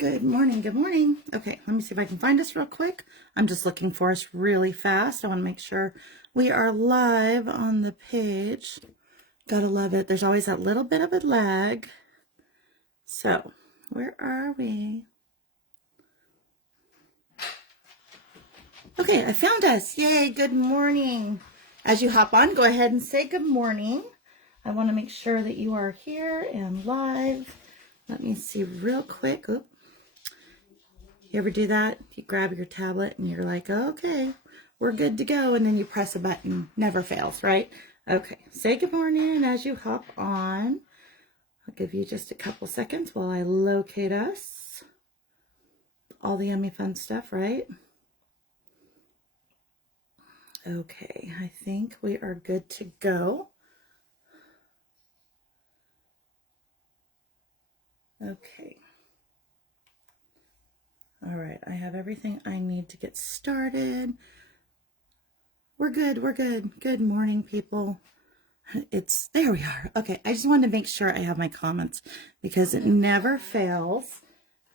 Good morning, good morning. Okay, let me see if I can find us real quick. I'm just looking for us really fast. I want to make sure we are live on the page. Gotta love it. There's always that little bit of a lag. So, where are we? Okay, I found us. Yay, good morning. As you hop on, go ahead and say good morning. I want to make sure that you are here and live. Let me see real quick. Oop. You ever do that? You grab your tablet and you're like, okay, we're good to go. And then you press a button. Never fails, right? Okay, say good morning as you hop on. I'll give you just a couple seconds while I locate us. All the yummy fun stuff, right? Okay, I think we are good to go. Okay. All right, I have everything I need to get started. We're good, we're good. Good morning, people. There we are. Okay, I just wanted to make sure I have my comments because it never fails.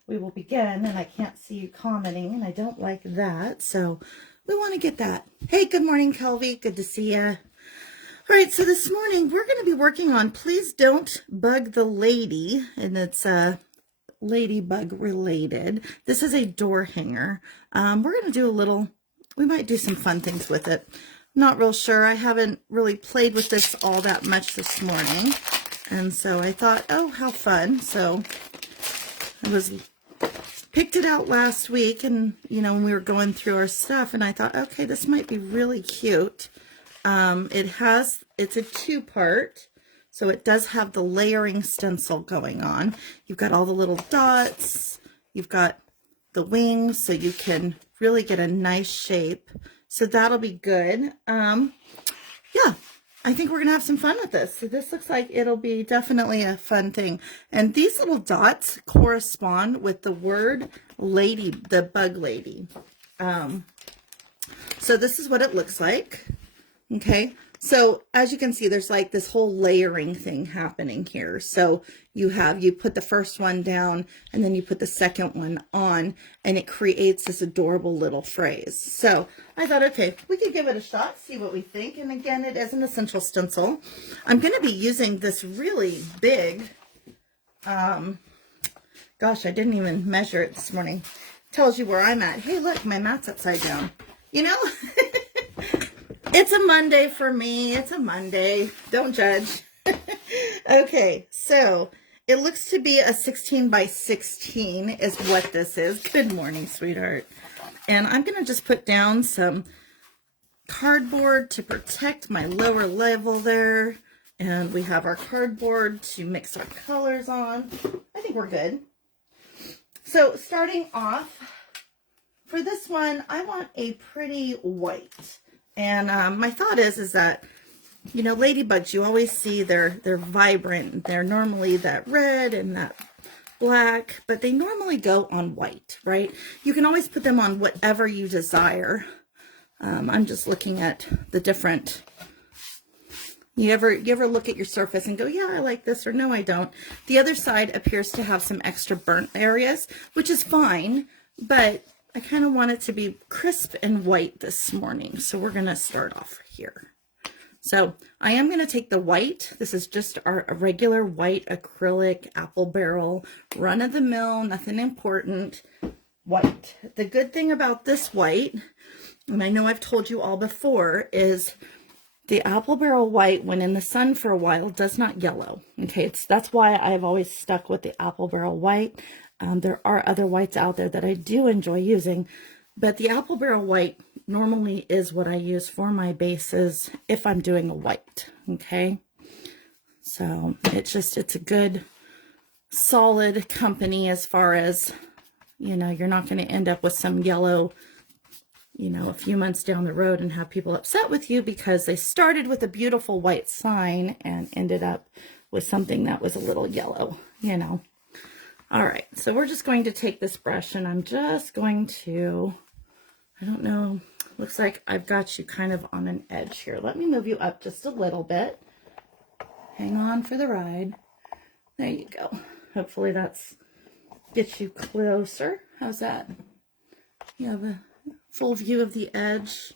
We will begin, and I can't see you commenting, and I don't like that, so we want to get that. Hey, good morning, Kelvy. Good to see you. All right, so this morning we're going to be working on Please Don't Bug the Lady, and it's ladybug related. This is a door hanger. We're going to do we might do some fun things with it. Not real sure. I haven't really played with this all that much this morning. And so I thought, oh, how fun. So I picked it out last week and, when we were going through our stuff, and I thought, okay, this might be really cute. It's a two-part. So it does have the layering stencil going on. You've got all the little dots. You've got the wings, so you can really get a nice shape. So that'll be good. Yeah, I think we're going to have some fun with this. So this looks like it'll be definitely a fun thing. And these little dots correspond with the word lady, the bug lady. So this is what it looks like. Okay. So as you can see, there's like this whole layering thing happening here. So you put the first one down and then you put the second one on and it creates this adorable little phrase. So I thought, okay, we could give it a shot, see what we think. And again, it is an essential stencil. I'm going to be using this really big, gosh, I didn't even measure it this morning. Tells you where I'm at. Hey, look, my mat's upside down. It's a Monday for me. It's a Monday. Don't judge. Okay, so it looks to be a 16 by 16 is what this is. Good morning, sweetheart. And I'm going to just put down some cardboard to protect my lower level there. And we have our cardboard to mix our colors on. I think we're good. So starting off, for this one, I want a pretty white. And my thought is that, ladybugs, you always see they're vibrant. They're normally that red and that black, but they normally go on white, right? You can always put them on whatever you desire. I'm just looking at the different, you ever look at your surface and go, yeah, I like this, or no, I don't. The other side appears to have some extra burnt areas, which is fine, but I kind of want it to be crisp and white this morning. So we're going to start off here. So I am going to take the white. This is just our regular white acrylic apple barrel, run of the mill, nothing important, white. The good thing about this white, and I know I've told you all before, is the apple barrel white, when in the sun for a while, does not yellow. Okay, that's why I've always stuck with the apple barrel white. There are other whites out there that I do enjoy using, but the apple barrel white normally is what I use for my bases if I'm doing a white, okay? So it's a good, solid company as far as, you're not going to end up with some yellow, a few months down the road and have people upset with you because they started with a beautiful white sign and ended up with something that was a little yellow, All right, so we're just going to take this brush and I'm just going to, I don't know, looks like I've got you kind of on an edge here. Let me move you up just a little bit. Hang on for the ride. There you go. Hopefully that's get you closer. How's that? You have a full view of the edge.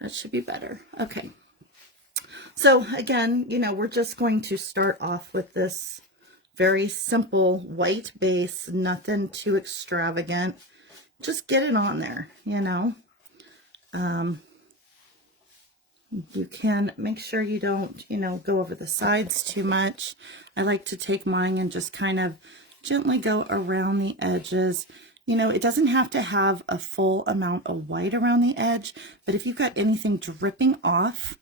That should be better. Okay. So again, you know, we're just going to start off with this very simple white base, nothing too extravagant. Just get it on there, you know. You can make sure you don't, you know, go over the sides too much. I like to take mine and just kind of gently go around the edges. You know, it doesn't have to have a full amount of white around the edge, but if you've got anything dripping off,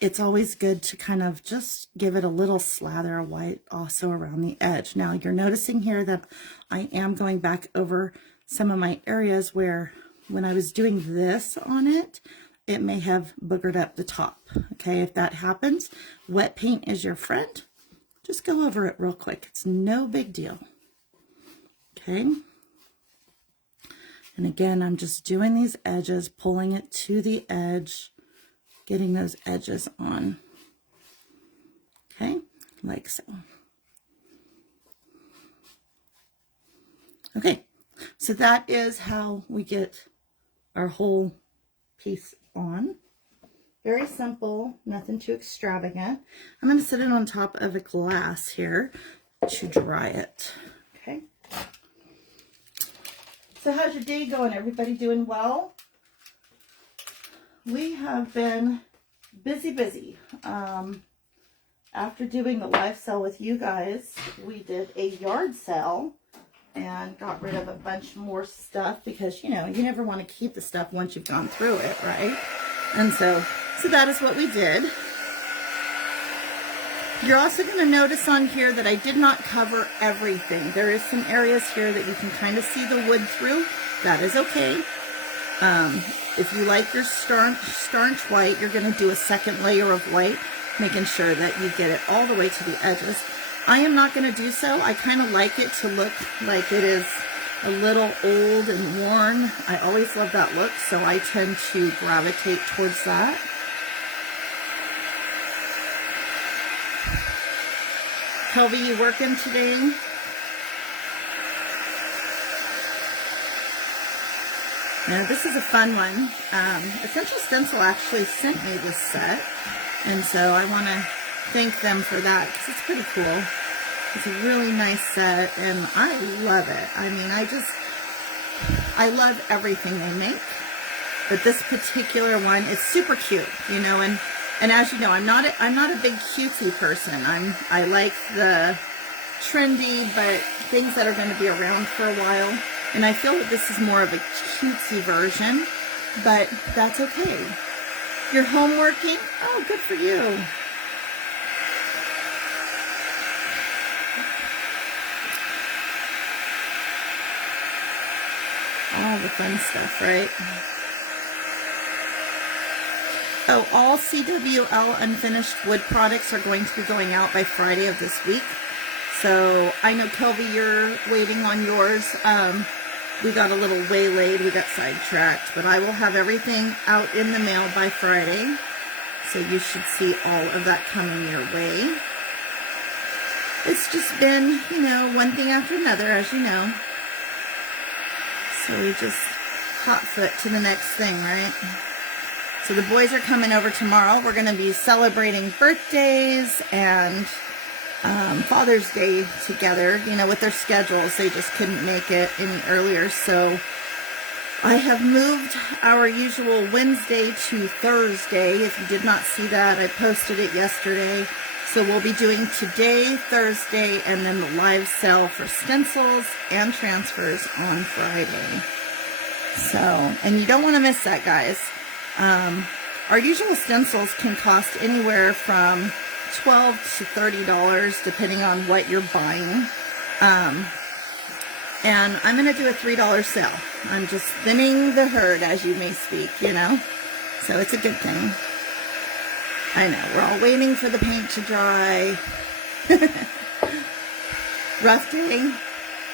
it's always good to kind of just give it a little slather of white also around the edge. Now you're noticing here that I am going back over some of my areas where when I was doing this on it, it may have boogered up the top. Okay, if that happens, wet paint is your friend. Just go over it real quick. It's no big deal. Okay. And again, I'm just doing these edges, pulling it to the edge, getting those edges on. Okay, like so. Okay, so that is how we get our whole piece on. Very simple, nothing too extravagant. I'm going to sit it on top of a glass here to dry it. Okay. So how's your day going? Everybody doing well? We have been busy. After doing the live sale with you guys, we did a yard sale and got rid of a bunch more stuff because, you know, you never want to keep the stuff once you've gone through it, right? And so that is what we did. You're also going to notice on here that I did not cover everything. There is some areas here that you can kind of see the wood through. That is okay. If you like your starch white, you're going to do a second layer of white, making sure that you get it all the way to the edges. I am not going to do so. I kind of like it to look like it is a little old and worn. I always love that look, so I tend to gravitate towards that. Kelby, you working today? Now this is a fun one. Essential Stencil actually sent me this set, and so I want to thank them for that because it's pretty cool. It's a really nice set, and I love it. I mean, I love everything they make, but this particular one is super cute, you know. And as you know, I'm not a big cutesy person. I like the trendy, but things that are going to be around for a while. And I feel that this is more of a cutesy version, but that's okay. You're home working? Oh, good for you. All the fun stuff, right? Oh, all CWL unfinished wood products are going to be going out by Friday of this week. So I know, Kelby, you're waiting on yours. We got a little waylaid. We got sidetracked. But I will have everything out in the mail by Friday. So you should see all of that coming your way. It's just been, you know, one thing after another, as you know. So we just hot foot to the next thing, right? So the boys are coming over tomorrow. We're going to be celebrating birthdays and Father's Day together. You know, with their schedules, they just couldn't make it any earlier. So I have moved our usual Wednesday to Thursday. If you did not see that, I posted it yesterday. So we'll be doing today, Thursday, and then the live sale for stencils and transfers on Friday. So, and you don't want to miss that, guys. Our usual stencils can cost anywhere from $12 to $30 depending on what you're buying. And I'm going to do a $3 sale. I'm just thinning the herd, as you may speak, you know. So it's a good thing. I know, we're all waiting for the paint to dry. Rough day.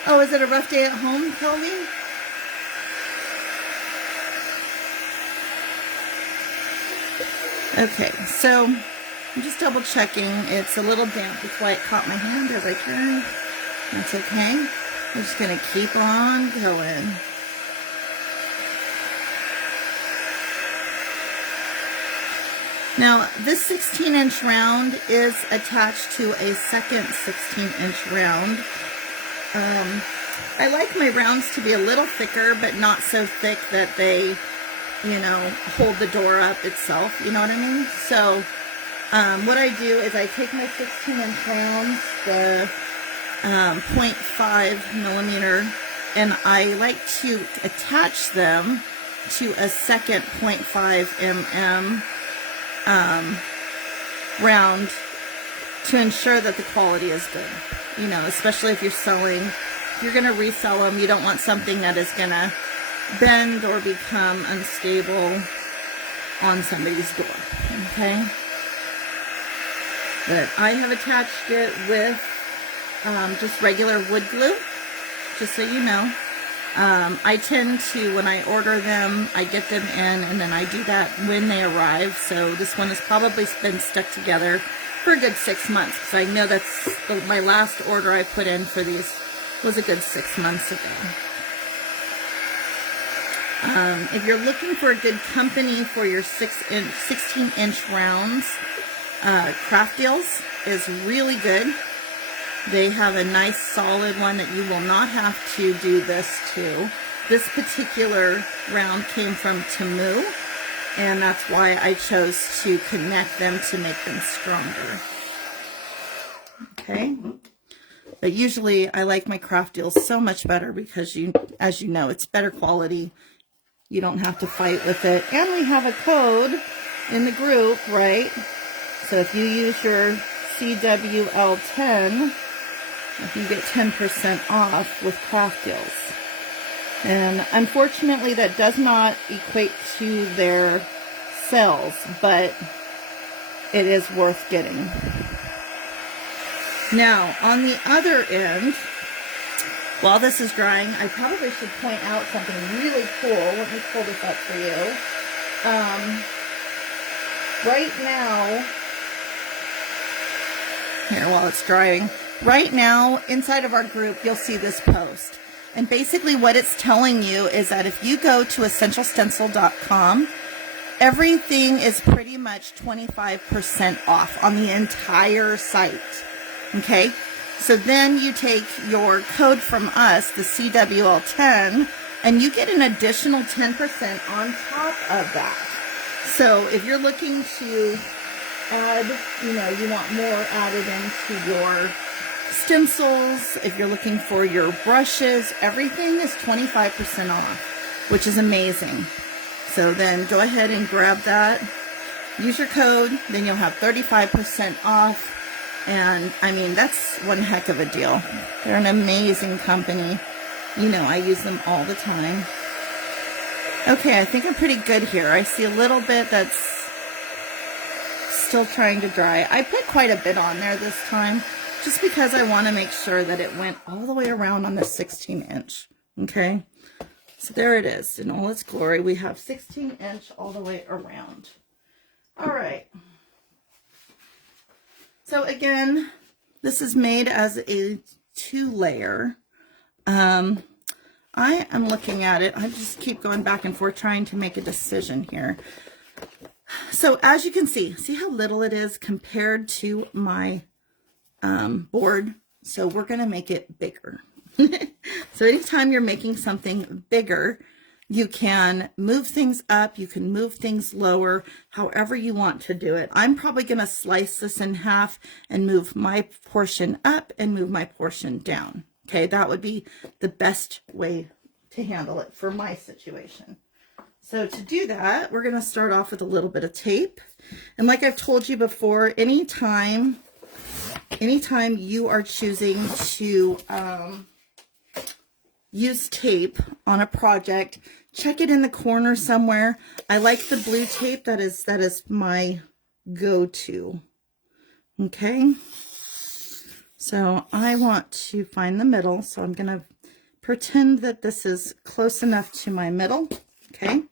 Oh, is it a rough day at home, Kelly? Okay, so I'm just double checking. It's a little damp. That's why it caught my hand as I turned. That's okay. We're just going to keep on going. Now, this 16-inch round is attached to a second 16-inch round. I like my rounds to be a little thicker, but not so thick that they, you know, hold the door up itself. You know what I mean? So, what I do is I take my 16-inch rounds, the 0.5 millimeter, and I like to attach them to a second 0.5 mm round to ensure that the quality is good. You know, especially if you're selling, if you're going to resell them, you don't want something that is going to bend or become unstable on somebody's door. Okay? But I have attached it with just regular wood glue, just so you know. I tend to, when I order them, I get them in, and then I do that when they arrive. So this one has probably been stuck together for a good 6 months, because I know that's my last order I put in for these was a good 6 months ago. If you're looking for a good company for your 16-inch rounds, Craft Deals is really good. They have a nice solid one that you will not have to do this to. This particular round came from Temu, and that's why I chose to connect them to make them stronger. Okay. But usually I like my Craft Deals so much better because, as you know, it's better quality. You don't have to fight with it. And we have a code in the group, right? So if you use your CWL10, you get 10% off with Craft Deals. And unfortunately, that does not equate to their sales, but it is worth getting. Now, on the other end, while this is drying, I probably should point out something really cool. Let me pull this up for you. Right now, here, while it's drying, right now, inside of our group, you'll see this post. And basically what it's telling you is that if you go to essentialstencil.com, everything is pretty much 25% off on the entire site. Okay? So then you take your code from us, the CWL10, and you get an additional 10% on top of that. So if you're looking to add, you know, you want more added into your stencils, if you're looking for your brushes, everything is 25% off, which is amazing. So then go ahead and grab that, use your code, then you'll have 35% off. And I mean, that's one heck of a deal. They're an amazing company. You know, I use them all the time. Okay, I think I'm pretty good here. I see a little bit that's still trying to dry. I put quite a bit on there this time, just because I want to make sure that it went all the way around on the 16-inch. Okay, so there it is in all its glory. We have 16-inch all the way around. All right. So again, this is made as a 2-layer. I am looking at it. I just keep going back and forth trying to make a decision here. So as you can see how little it is compared to my board. So we're going to make it bigger. So anytime you're making something bigger, you can move things up, you can move things lower, however you want to do it. I'm probably going to slice this in half and move my portion up and move my portion down. Okay, that would be the best way to handle it for my situation. So to do that, we're going to start off with a little bit of tape. And like I've told you before, anytime you are choosing to use tape on a project, check it in the corner somewhere. I like the blue tape. That is my go-to. Okay. So I want to find the middle. So I'm going to pretend that this is close enough to my middle. Okay.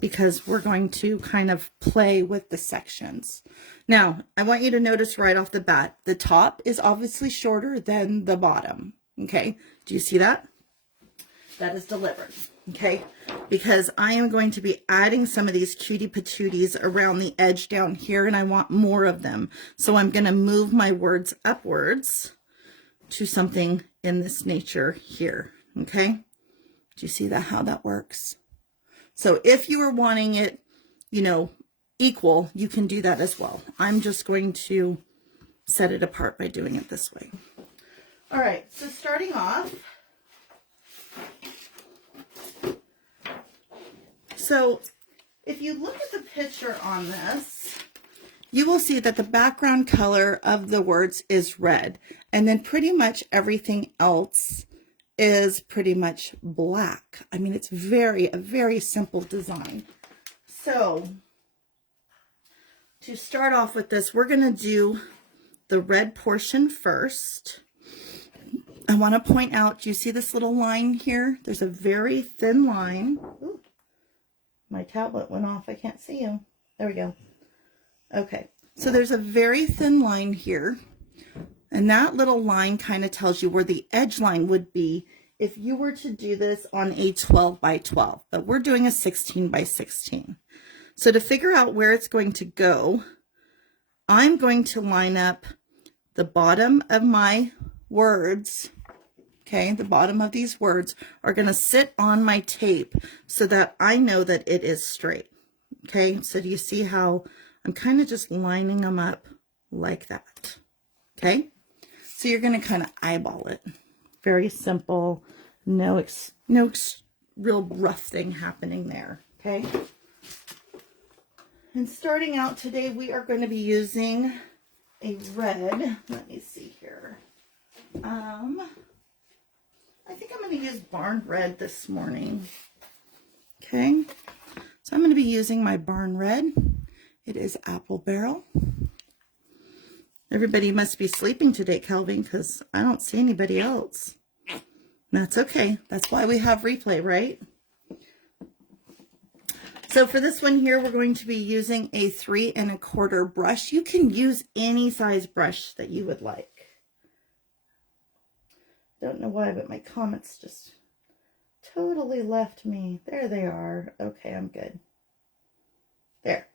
Because we're going to kind of play with the sections. Now, I want you to notice right off the bat, the top is obviously shorter than the bottom. Okay, do you see that? That is deliberate, okay? Because I am going to be adding some of these cutie patooties around the edge down here, and I want more of them. So I'm going to move my words upwards to something in this nature here, okay? Do you see that, how that works? So if you are wanting it, you know, equal, you can do that as well. I'm just going to set it apart by doing it this way. All right, so starting off, so if you look at the picture on this, you will see that the background color of the words is red, and then pretty much everything else is pretty much black. I mean, it's a very simple design. So to start off with this, we're going to do the red portion first. I want to point out, do you see this little line here? There's a very thin line. Ooh, my tablet went off. I can't see you. There we go. Okay, so there's a very thin line here. And that little line kind of tells you where the edge line would be if you were to do this on a 12 by 12. But we're doing a 16 by 16. So to figure out where it's going to go, I'm going to line up the bottom of my words. Okay, the bottom of these words are going to sit on my tape so that I know that it is straight. Okay, so do you see how I'm kind of just lining them up like that? Okay, so you're going to kind of eyeball it. Very simple, no real rough thing happening there. Okay, and starting out today, we are going to be using a red. Let me see here. I think I'm going to use Barn Red this morning. Okay, so I'm going to be using my Barn Red. It is Apple Barrel. Everybody must be sleeping today, Kelvin, because I don't see anybody else. That's okay. That's why we have replay, right? So for this one here, we're going to be using a 3 1/4 brush. You can use any size brush that you would like. Don't know why, but my comments just totally left me. There they are. Okay, I'm good. There.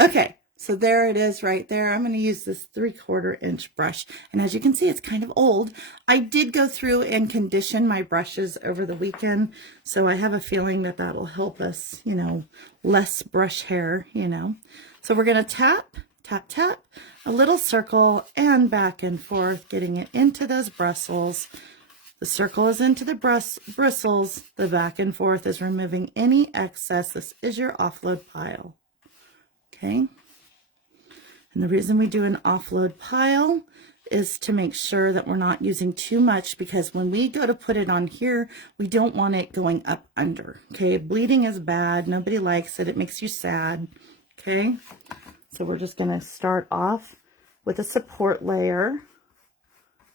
Okay, so there it is right there. I'm going to use this 3/4 inch brush. And as you can see, it's kind of old. I did go through and condition my brushes over the weekend. So I have a feeling that that'll help us, you know, less brush hair, you know. So we're going to tap, tap, tap, a little circle and back and forth, getting it into those bristles. The circle is into the bristles. The back and forth is removing any excess. This is your offload pile. Okay. And the reason we do an offload pile is to make sure that we're not using too much, because when we go to put it on here, we don't want it going up under. Okay. Bleeding is bad. Nobody likes it. It makes you sad. Okay. So we're just going to start off with a support layer.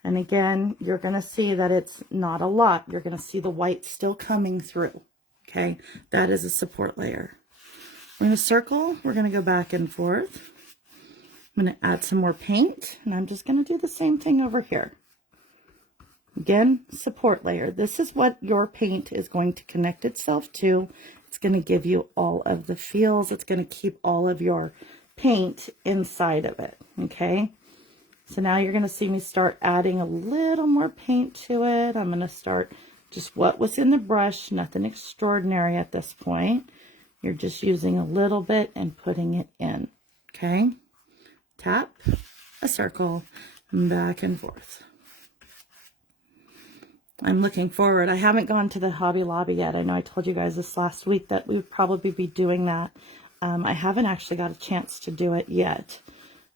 And again, you're going to see that it's not a lot. You're going to see the white still coming through. Okay. That is a support layer. We're going to circle. We're going to go back and forth. I'm going to add some more paint, and I'm just going to do the same thing over here. Again, support layer. This is what your paint is going to connect itself to. It's going to give you all of the feels. It's going to keep all of your paint inside of it. Okay. So now you're going to see me start adding a little more paint to it. I'm going to start just what was in the brush, nothing extraordinary at this point. You're just using a little bit and putting it in. Okay. Tap, a circle, and back and forth. I'm looking forward. I haven't gone to the Hobby Lobby yet. I know I told you guys this last week that we would probably be doing that. I haven't actually got a chance to do it yet.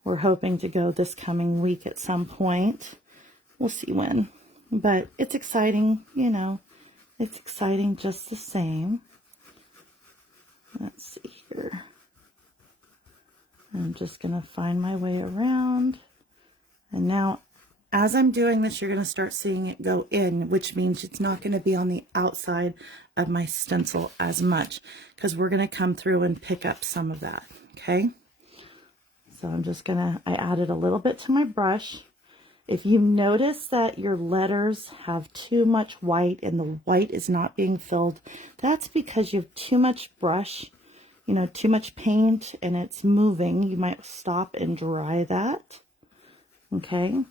We're hoping to go this coming week at some point. We'll see when. But it's exciting, you know. It's exciting just the same. Let's see here. I'm just going to find my way around. And now, as I'm doing this, you're going to start seeing it go in, which means it's not going to be on the outside of my stencil as much, because we're going to come through and pick up some of that. Okay. So I'm just going to, I added a little bit to my brush. If you notice that your letters have too much white and the white is not being filled, that's because you have too much brush, you know, too much paint, and it's moving. You might stop and dry that. Okay.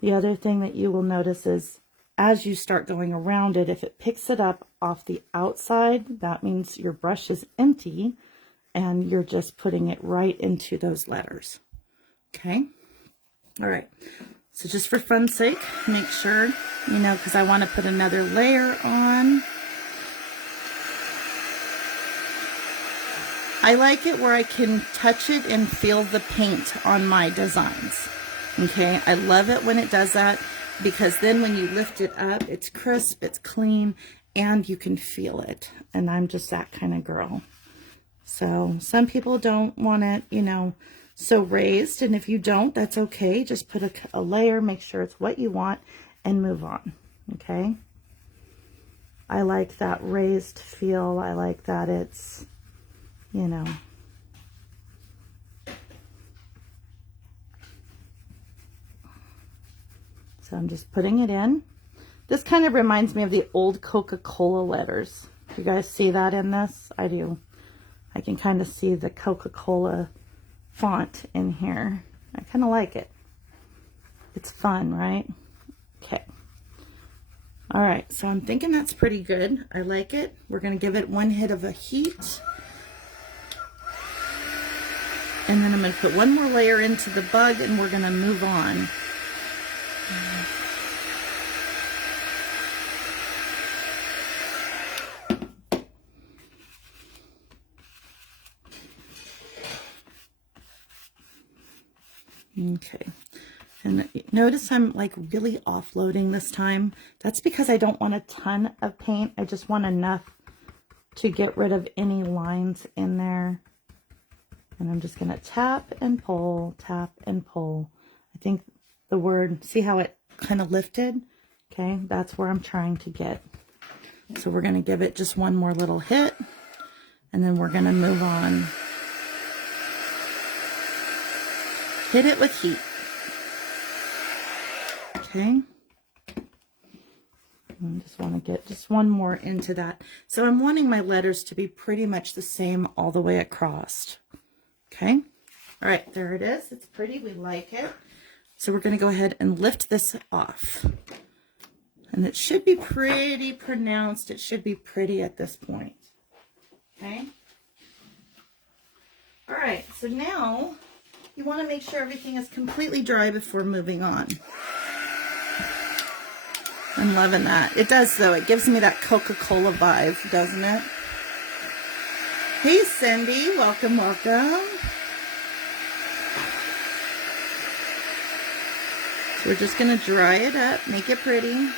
The other thing that you will notice is as you start going around it, if it picks it up off the outside, that means your brush is empty and you're just putting it right into those letters. Okay. All right. So just for fun's sake, make sure, you know, because I want to put another layer on. I like it where I can touch it and feel the paint on my designs. Okay. I love it when it does that, because then when you lift it up, it's crisp, it's clean, and you can feel it. And I'm just that kind of girl. So some people don't want it, you know, so raised. And if you don't, that's okay. Just put a layer, make sure it's what you want, and move on. Okay. I like that raised feel. I like that it's, you know, so I'm just putting it in. This kind of reminds me of the old Coca-Cola letters. You guys see that in this? I do. I can kind of see the Coca-Cola font in here. I kind of like it. It's fun, right? Okay. All right, so I'm thinking that's pretty good. I like it. We're going to give it one hit of a heat. And then I'm going to put one more layer into the bug, and we're going to move on. Okay, and notice I'm like really offloading this time. That's because I don't want a ton of paint. I just want enough to get rid of any lines in there. And I'm just going to tap and pull, tap and pull. I think the word, see how it kind of lifted? Okay, that's where I'm trying to get. So we're going to give it just one more little hit, and then we're going to move on. Hit it with heat. Okay. I just want to get just one more into that. So I'm wanting my letters to be pretty much the same all the way across. Okay. All right, there it is. It's pretty. We like it. So we're going to go ahead and lift this off. And it should be pretty pronounced. It should be pretty at this point. Okay. All right, so now you want to make sure everything is completely dry before moving on. I'm loving that. It does, though. It gives me that Coca-Cola vibe, doesn't it? Hey, Cindy. Welcome, welcome. So we're just going to dry it up, make it pretty.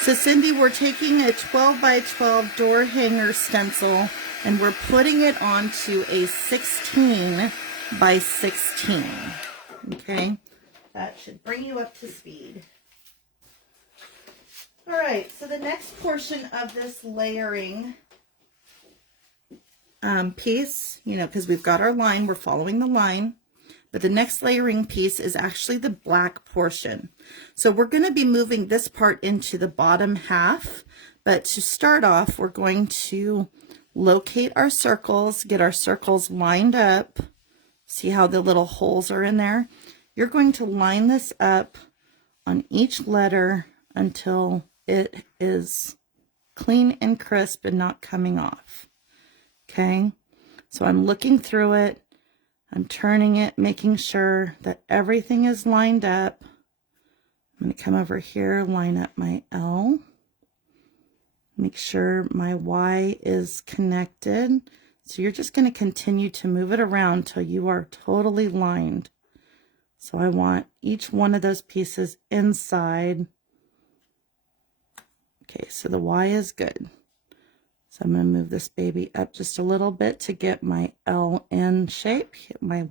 So, Cindy, we're taking a 12 by 12 door hanger stencil, and we're putting it onto a 16 by 16. Okay, that should bring you up to speed. All right, so the next portion of this layering piece, you know, because we've got our line, we're following the line, but the next layering piece is actually the black portion. So we're going to be moving this part into the bottom half, but to start off, we're going to locate our circles, get our circles lined up. See how the little holes are in there? You're going to line this up on each letter until it is clean and crisp and not coming off. Okay, so I'm looking through it. I'm turning it, making sure that everything is lined up. I'm going to come over here, line up my L. Make sure my Y is connected. So you're just going to continue to move it around till you are totally lined. So I want each one of those pieces inside. Okay, so the Y is good. So I'm going to move this baby up just a little bit to get my L in shape. My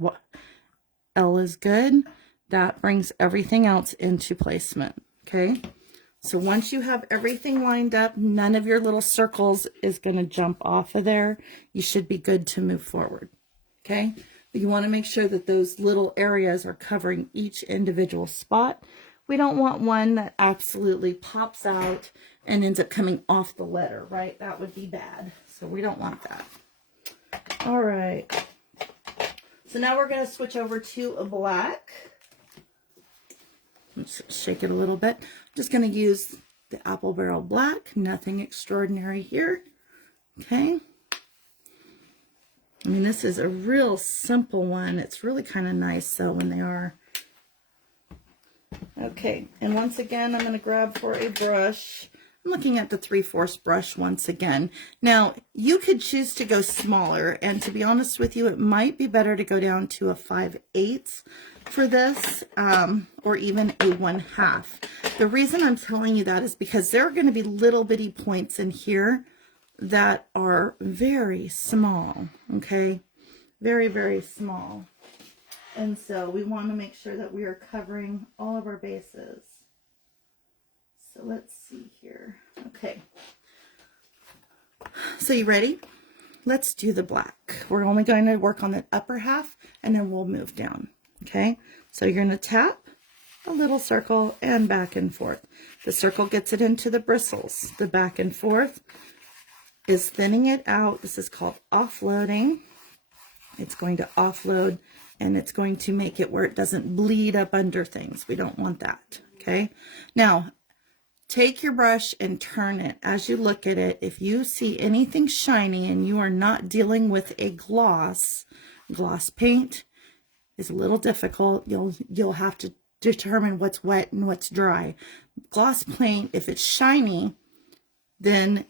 L is good. That brings everything else into placement. Okay. So once you have everything lined up, none of your little circles is going to jump off of there. You should be good to move forward. Okay. You want to make sure that those little areas are covering each individual spot. We don't want one that absolutely pops out and ends up coming off the letter, right? That would be bad. So we don't want that. All right. So now we're going to switch over to a black. Let's shake it a little bit. I'm just going to use the Apple Barrel Black. Nothing extraordinary here. Okay. I mean, this is a real simple one. It's really kind of nice, though, when they are. Okay, and once again, I'm going to grab for a brush. I'm looking at the 3/4 brush once again. Now, you could choose to go smaller, and to be honest with you, it might be better to go down to a 5/8 for this, or even a 1/2. The reason I'm telling you that is because there are going to be little bitty points in here that are very small, okay? Very, very small. And so we want to make sure that we are covering all of our bases. So let's see here. Okay. So you ready? Let's do the black. We're only going to work on the upper half and then we'll move down. Okay. So you're going to tap a little circle and back and forth. The circle gets it into the bristles. The back and forth is thinning it out. This is called offloading. It's going to offload and it's going to make it where it doesn't bleed up under things. We don't want that. Okay. Now, take your brush and turn it as you look at it. If you see anything shiny and you are not dealing with a gloss paint is a little difficult. You'll have to determine what's wet and what's dry. Gloss paint, if it's shiny, then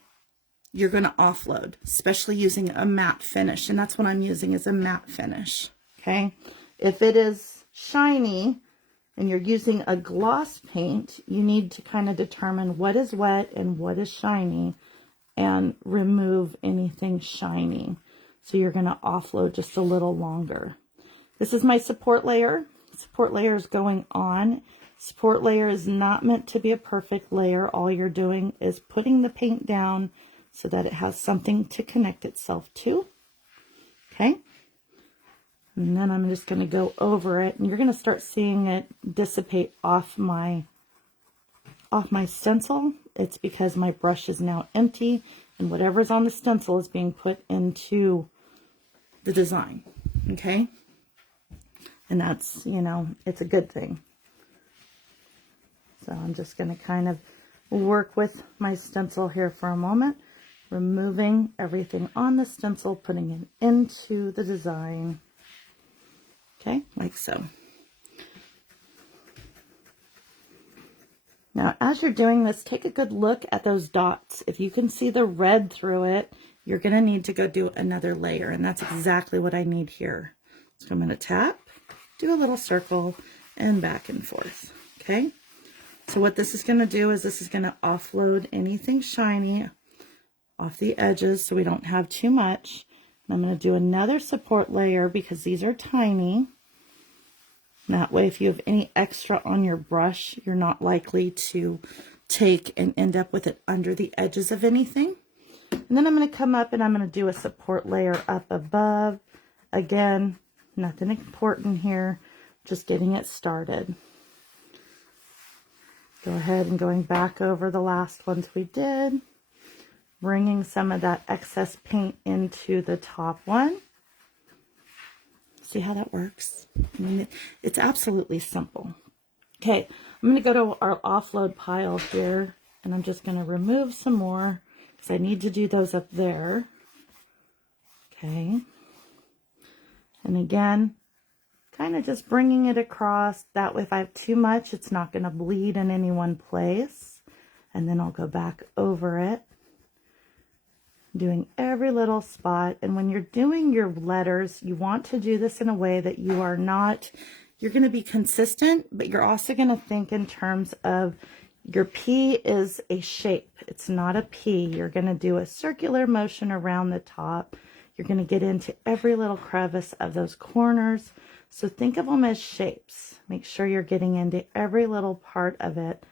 you're going to offload, especially using a matte finish. And that's what I'm using, is a matte finish. Okay. If it is shiny and you're using a gloss paint, you need to kind of determine what is wet and what is shiny and remove anything shiny. So you're going to offload just a little longer. This is my support layer. Support layer is going on. Support layer is not meant to be a perfect layer. All you're doing is putting the paint down so that it has something to connect itself to. Okay. And then I'm just going to go over it, and you're going to start seeing it dissipate off my stencil. It's because my brush is now empty, and whatever's on the stencil is being put into the design. Okay. And that's, you know, it's a good thing. So I'm just going to kind of work with my stencil here for a moment, removing everything on the stencil, putting it into the design. Okay, like so. Now, as you're doing this, take a good look at those dots. If you can see the red through it, you're going to need to go do another layer, and that's exactly what I need here. So I'm going to tap, do a little circle, and back and forth. Okay, so what this is going to do is this is going to offload anything shiny off the edges so we don't have too much. And I'm going to do another support layer because these are tiny. That way, if you have any extra on your brush, you're not likely to take and end up with it under the edges of anything. And then I'm going to come up and I'm going to do a support layer up above. Again, nothing important here, just getting it started. Go ahead and going back over the last ones we did, bringing some of that excess paint into the top one. See how that works? I mean, it's absolutely simple. Okay, I'm going to go to our offload pile here, and I'm just going to remove some more because I need to do those up there. Okay. And again, kind of just bringing it across. That way, if I have too much, it's not going to bleed in any one place. And then I'll go back over it, doing every little spot. And when you're doing your letters, you want to do this in a way that you are not, you're going to be consistent, but you're also going to think in terms of your P is a shape. It's not a P. You're going to do a circular motion around the top. You're going to get into every little crevice of those corners. So think of them as shapes. Make sure you're getting into every little part of it.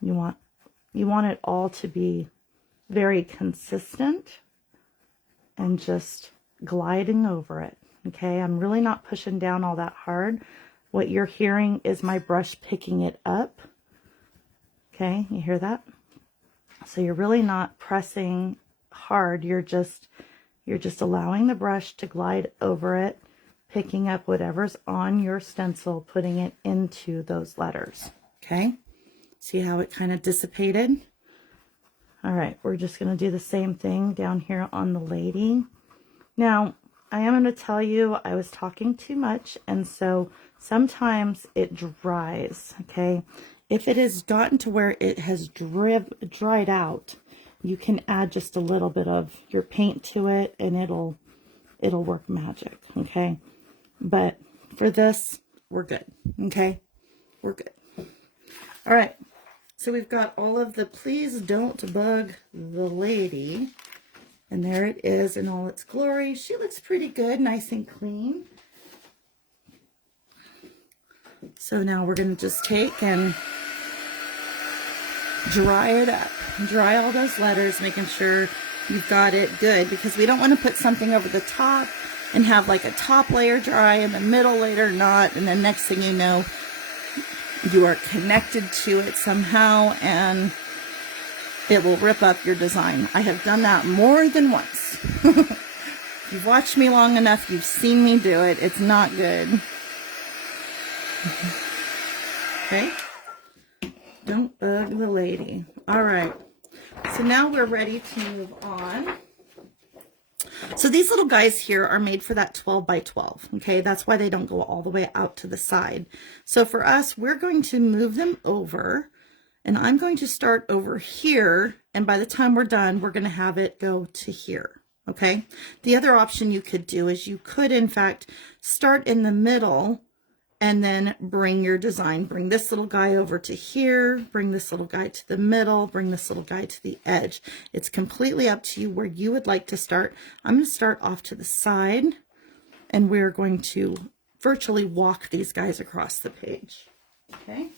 You want it all to be very consistent and just gliding over it. okay? I'm really not pushing down all that hard. What you're hearing is my brush picking it up, okay? You hear that? So you're really not pressing hard. You're just allowing the brush to glide over it, picking up whatever's on your stencil, putting it into those letters, okay? See how it kind of dissipated? All right, we're just going to do the same thing down here on the lady. Now, I am going to tell you I was talking too much, and so sometimes it dries, okay? If it has gotten to where it has dried out, you can add just a little bit of your paint to it, and it'll work magic, okay? But for this, we're good, okay? We're good. All right, so we've got all of the Please Don't Bug the Lady, and there it is in all its glory. She looks pretty good, nice and clean. So now we're going to just take and dry it up. Dry all those letters, making sure you've got it good, because we don't want to put something over the top and have like a top layer dry and the middle layer not, and then next thing you know, you are connected to it somehow and it will rip up your design. I have done that more than once. You've watched me long enough, you've seen me do it. It's not good. Okay. Don't bug the lady. All right. So now we're ready to move on. So these little guys here are made for that 12 by 12. Okay. That's why they don't go all the way out to the side. So for us, we're going to move them over, and I'm going to start over here. And by the time we're done, we're going to have it go to here. Okay. The other option you could do is you could, in fact, start in the middle and then bring your design. Bring this little guy over to here, bring this little guy to the middle, bring this little guy to the edge. It's completely up to you where you would like to start. I'm going to start off to the side, and we're going to virtually walk these guys across the page. Okay.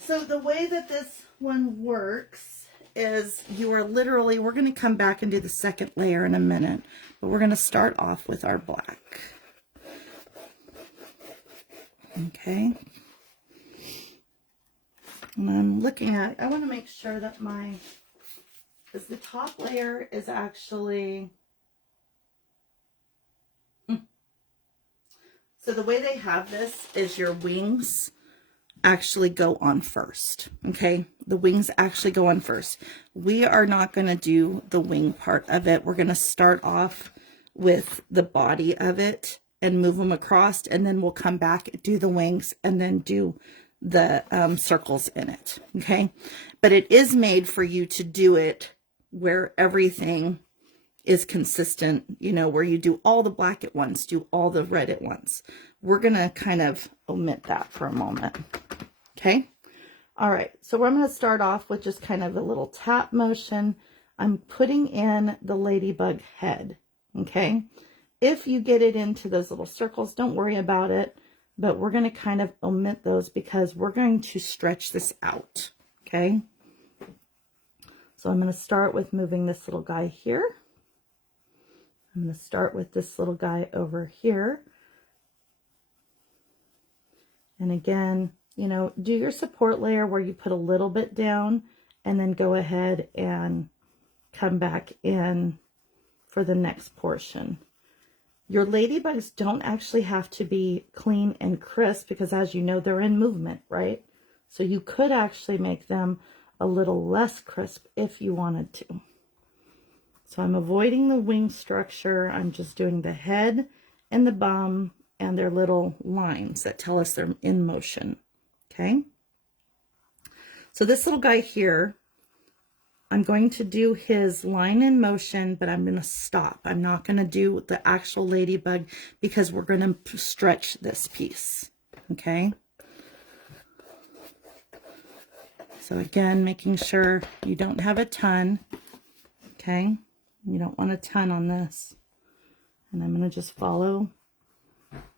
So the way that this one works is you are literally, we're going to come back and do the second layer in a minute, but we're going to start off with our black. Okay, and I'm looking at, I want to make sure that because the top layer is actually, so the way they have this is your wings actually go on first. Okay, the wings actually go on first. We are not going to do the wing part of it. We're going to start off with the body of it and move them across, and then we'll come back, do the wings, and then do the circles in it, okay? But it is made for you to do it where everything is consistent, you know, where you do all the black at once, do all the red at once. We're gonna kind of omit that for a moment, okay? All right, so I'm gonna start off with just kind of a little tap motion. I'm putting in the ladybug head, okay? If you get it into those little circles, don't worry about it, but we're going to kind of omit those because we're going to stretch this out, okay? So I'm going to start with moving this little guy here. I'm going to start with this little guy over here. And again, you know, do your support layer where you put a little bit down and then go ahead and come back in for the next portion. Your ladybugs don't actually have to be clean and crisp because, as you know, they're in movement, right? So you could actually make them a little less crisp if you wanted to. So I'm avoiding the wing structure. I'm just doing the head and the bum and their little lines that tell us they're in motion, okay? So this little guy here, I'm going to do his line in motion, but I'm going to stop. I'm not going to do the actual ladybug because we're going to stretch this piece, okay? So again, making sure you don't have a ton, okay? You don't want a ton on this. And I'm going to just follow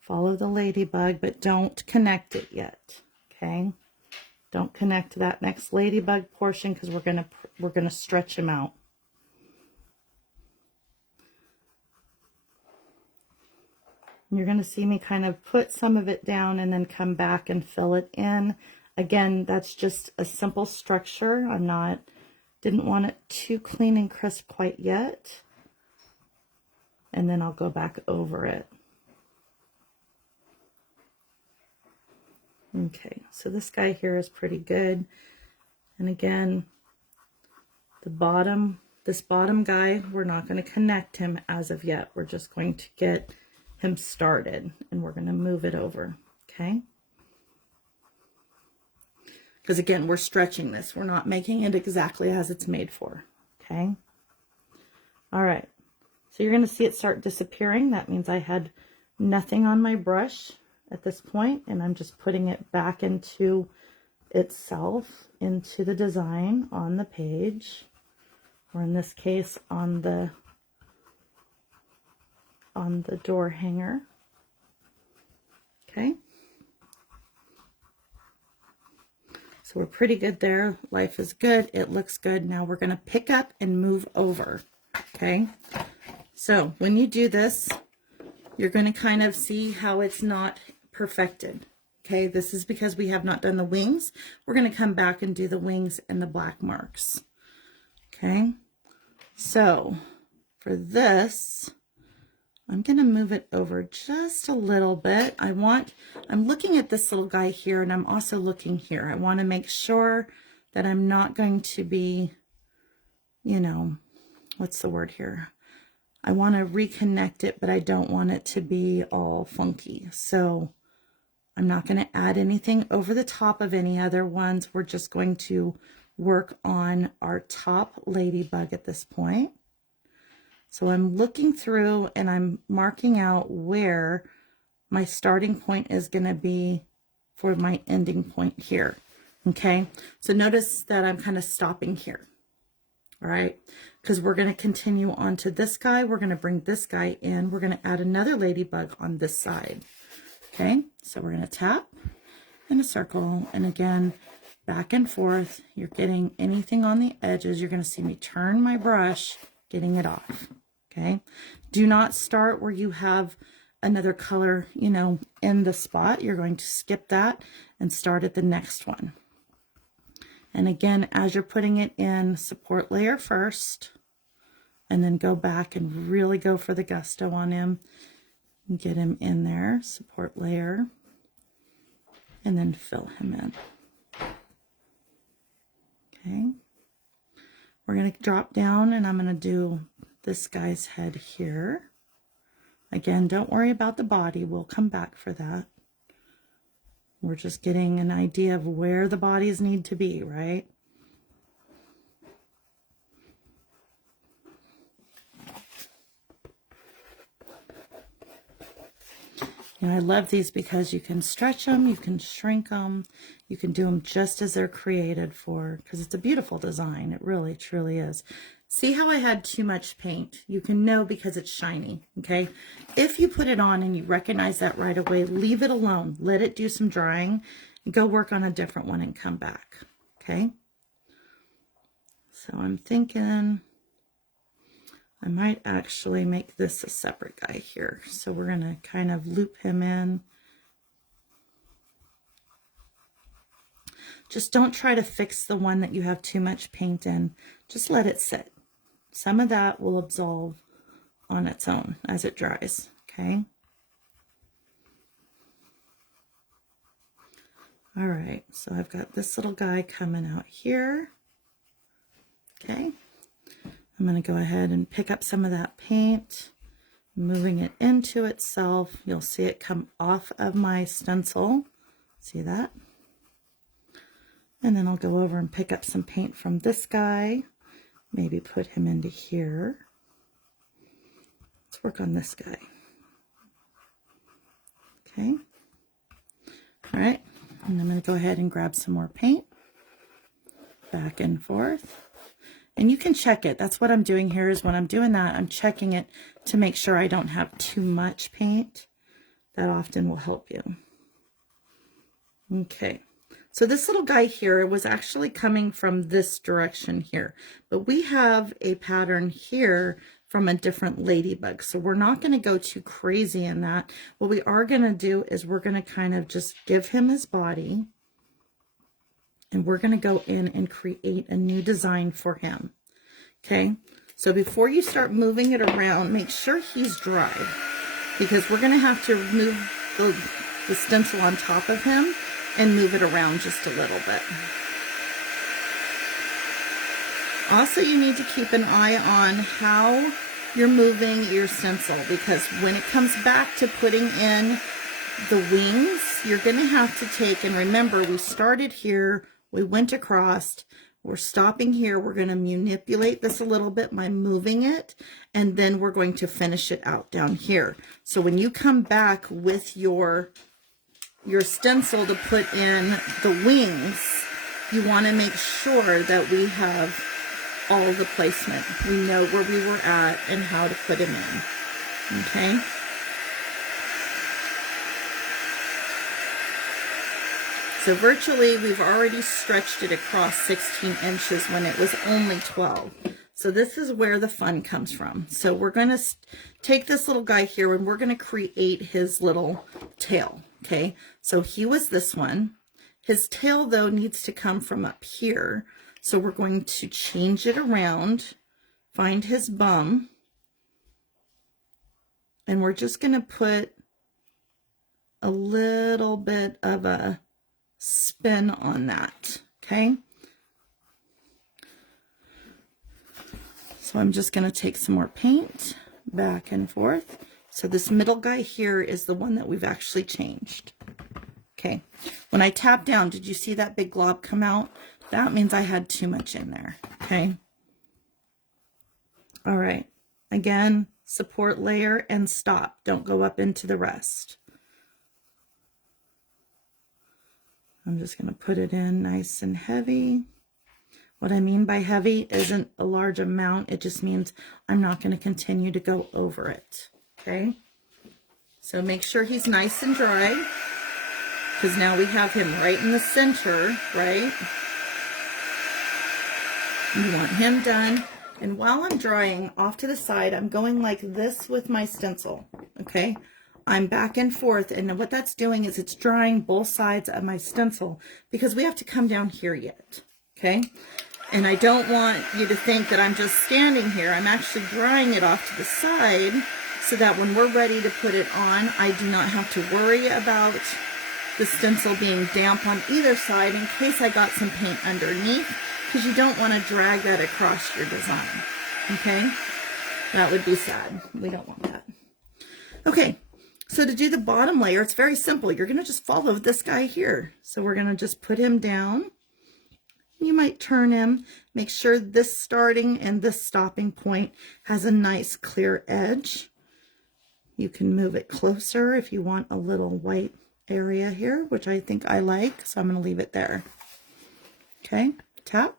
the ladybug, but don't connect it yet, okay? Don't connect that next ladybug portion because we're gonna stretch him out. You're going to see me kind of put some of it down and then come back and fill it in. Again, that's just a simple structure. Didn't want it too clean and crisp quite yet. And then I'll go back over it. Okay, so this guy here is pretty good. And again, this bottom guy, we're not going to connect him as of yet. We're just going to get him started, and we're going to move it over, okay? Because again, we're stretching this. We're not making it exactly as it's made for, okay? All right, so you're going to see it start disappearing. That means I had nothing on my brush at this point, and I'm just putting it back into itself, into the design on the page, or in this case on the door hanger. Okay, so we're pretty good there. Life is good. It looks good. Now we're going to pick up and move over. Okay, so when you do this, you're going to kind of see how it's not perfected. Okay, this is because we have not done the wings. We're going to come back and do the wings and the black marks. Okay, so for this, I'm going to move it over just a little bit. I'm looking at this little guy here, and I'm also looking here. I want to make sure that I'm not going to be, you know, what's the word here? I want to reconnect it, but I don't want it to be all funky. So I'm not going to add anything over the top of any other ones. We're just going to work on our top ladybug at this point. So I'm looking through and I'm marking out where my starting point is going to be for my ending point here. Okay, so notice that I'm kind of stopping here. All right, because we're going to continue on to this guy. We're going to bring this guy in. We're going to add another ladybug on this side. Okay, so we're going to tap in a circle, and again, back and forth. You're getting anything on the edges. You're going to see me turn my brush, getting it off. Okay, do not start where you have another color, you know, in the spot. You're going to skip that and start at the next one. And again, as you're putting it in, support layer first, and then go back and really go for the gusto on him. And get him in there, support layer, and then fill him in. Okay. We're going to drop down, and I'm going to do this guy's head here. Again, don't worry about the body. We'll come back for that. We're just getting an idea of where the bodies need to be, right? You know, I love these because you can stretch them, you can shrink them, you can do them just as they're created for, because it's a beautiful design. It really, truly is. See how I had too much paint? You can know because it's shiny, okay? If you put it on and you recognize that right away, leave it alone. Let it do some drying. Go work on a different one and come back, okay? So I'm thinking I might actually make this a separate guy here. So we're going to kind of loop him in. Just don't try to fix the one that you have too much paint in. Just let it sit. Some of that will absolve on its own as it dries, okay? All right, so I've got this little guy coming out here, okay? I'm going to go ahead and pick up some of that paint, moving it into itself. You'll see it come off of my stencil. See that? And then I'll go over and pick up some paint from this guy. Maybe put him into here. Let's work on this guy. Okay. All right. And I'm going to go ahead and grab some more paint. Back and forth. And you can check it. That's what I'm doing here is when I'm doing that, I'm checking it to make sure I don't have too much paint. That often will help you. Okay. So this little guy here was actually coming from this direction here, but we have a pattern here from a different ladybug. So we're not going to go too crazy in that. What we are going to do is we're going to kind of just give him his body, and we're going to go in and create a new design for him. Okay, so before you start moving it around, make sure he's dry, because we're going to have to remove the stencil on top of him and move it around just a little bit. Also, you need to keep an eye on how you're moving your stencil, because when it comes back to putting in the wings, you're going to have to take, and remember, we started here, we went across, we're stopping here, we're going to manipulate this a little bit by moving it, and then we're going to finish it out down here. So when you come back with your stencil to put in the wings, you want to make sure that we have all the placement. We know where we were at and how to put him in. Okay? So virtually we've already stretched it across 16 inches when it was only 12. So this is where the fun comes from. So we're going to take this little guy here and we're going to create his little tail. Okay? So he was this one. His tail, though, needs to come from up here. So we're going to change it around, find his bum, and we're just going to put a little bit of a spin on that, okay? So I'm just going to take some more paint back and forth. So this middle guy here is the one that we've actually changed. Okay, when I tap down, did you see that big glob come out? That means I had too much in there, okay? All right, again, support layer and stop. Don't go up into the rest. I'm just gonna put it in nice and heavy. What I mean by heavy isn't a large amount, it just means I'm not gonna continue to go over it, okay? So make sure he's nice and dry, because now we have him right in the center, right? You want him done. And while I'm drying off to the side, I'm going like this with my stencil, okay? I'm back and forth, and what that's doing is it's drying both sides of my stencil, because we have to come down here yet, okay? And I don't want you to think that I'm just standing here. I'm actually drying it off to the side so that when we're ready to put it on, I do not have to worry about the stencil being damp on either side in case I got some paint underneath, because you don't want to drag that across your design, okay? That would be sad. We don't want that. Okay, so to do the bottom layer, it's very simple. You're going to just follow this guy here. So we're going to just put him down. You might turn him. Make sure this starting and this stopping point has a nice clear edge. You can move it closer if you want a little white area here, which I think I like, so I'm going to leave it there. Okay, tap,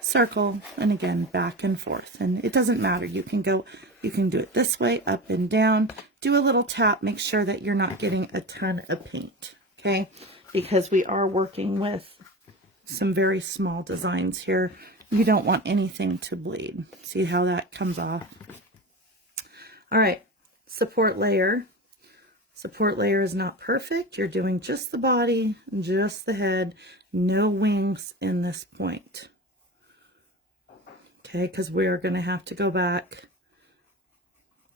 circle, and again back and forth. And it doesn't matter, you can do it this way, up and down. Do a little tap, make sure that you're not getting a ton of paint, okay? Because we are working with some very small designs here. You don't want anything to bleed. See how that comes off? All right, support layer. Support layer is not perfect. You're doing just the body, just the head, no wings in this point. Okay, because we are going to have to go back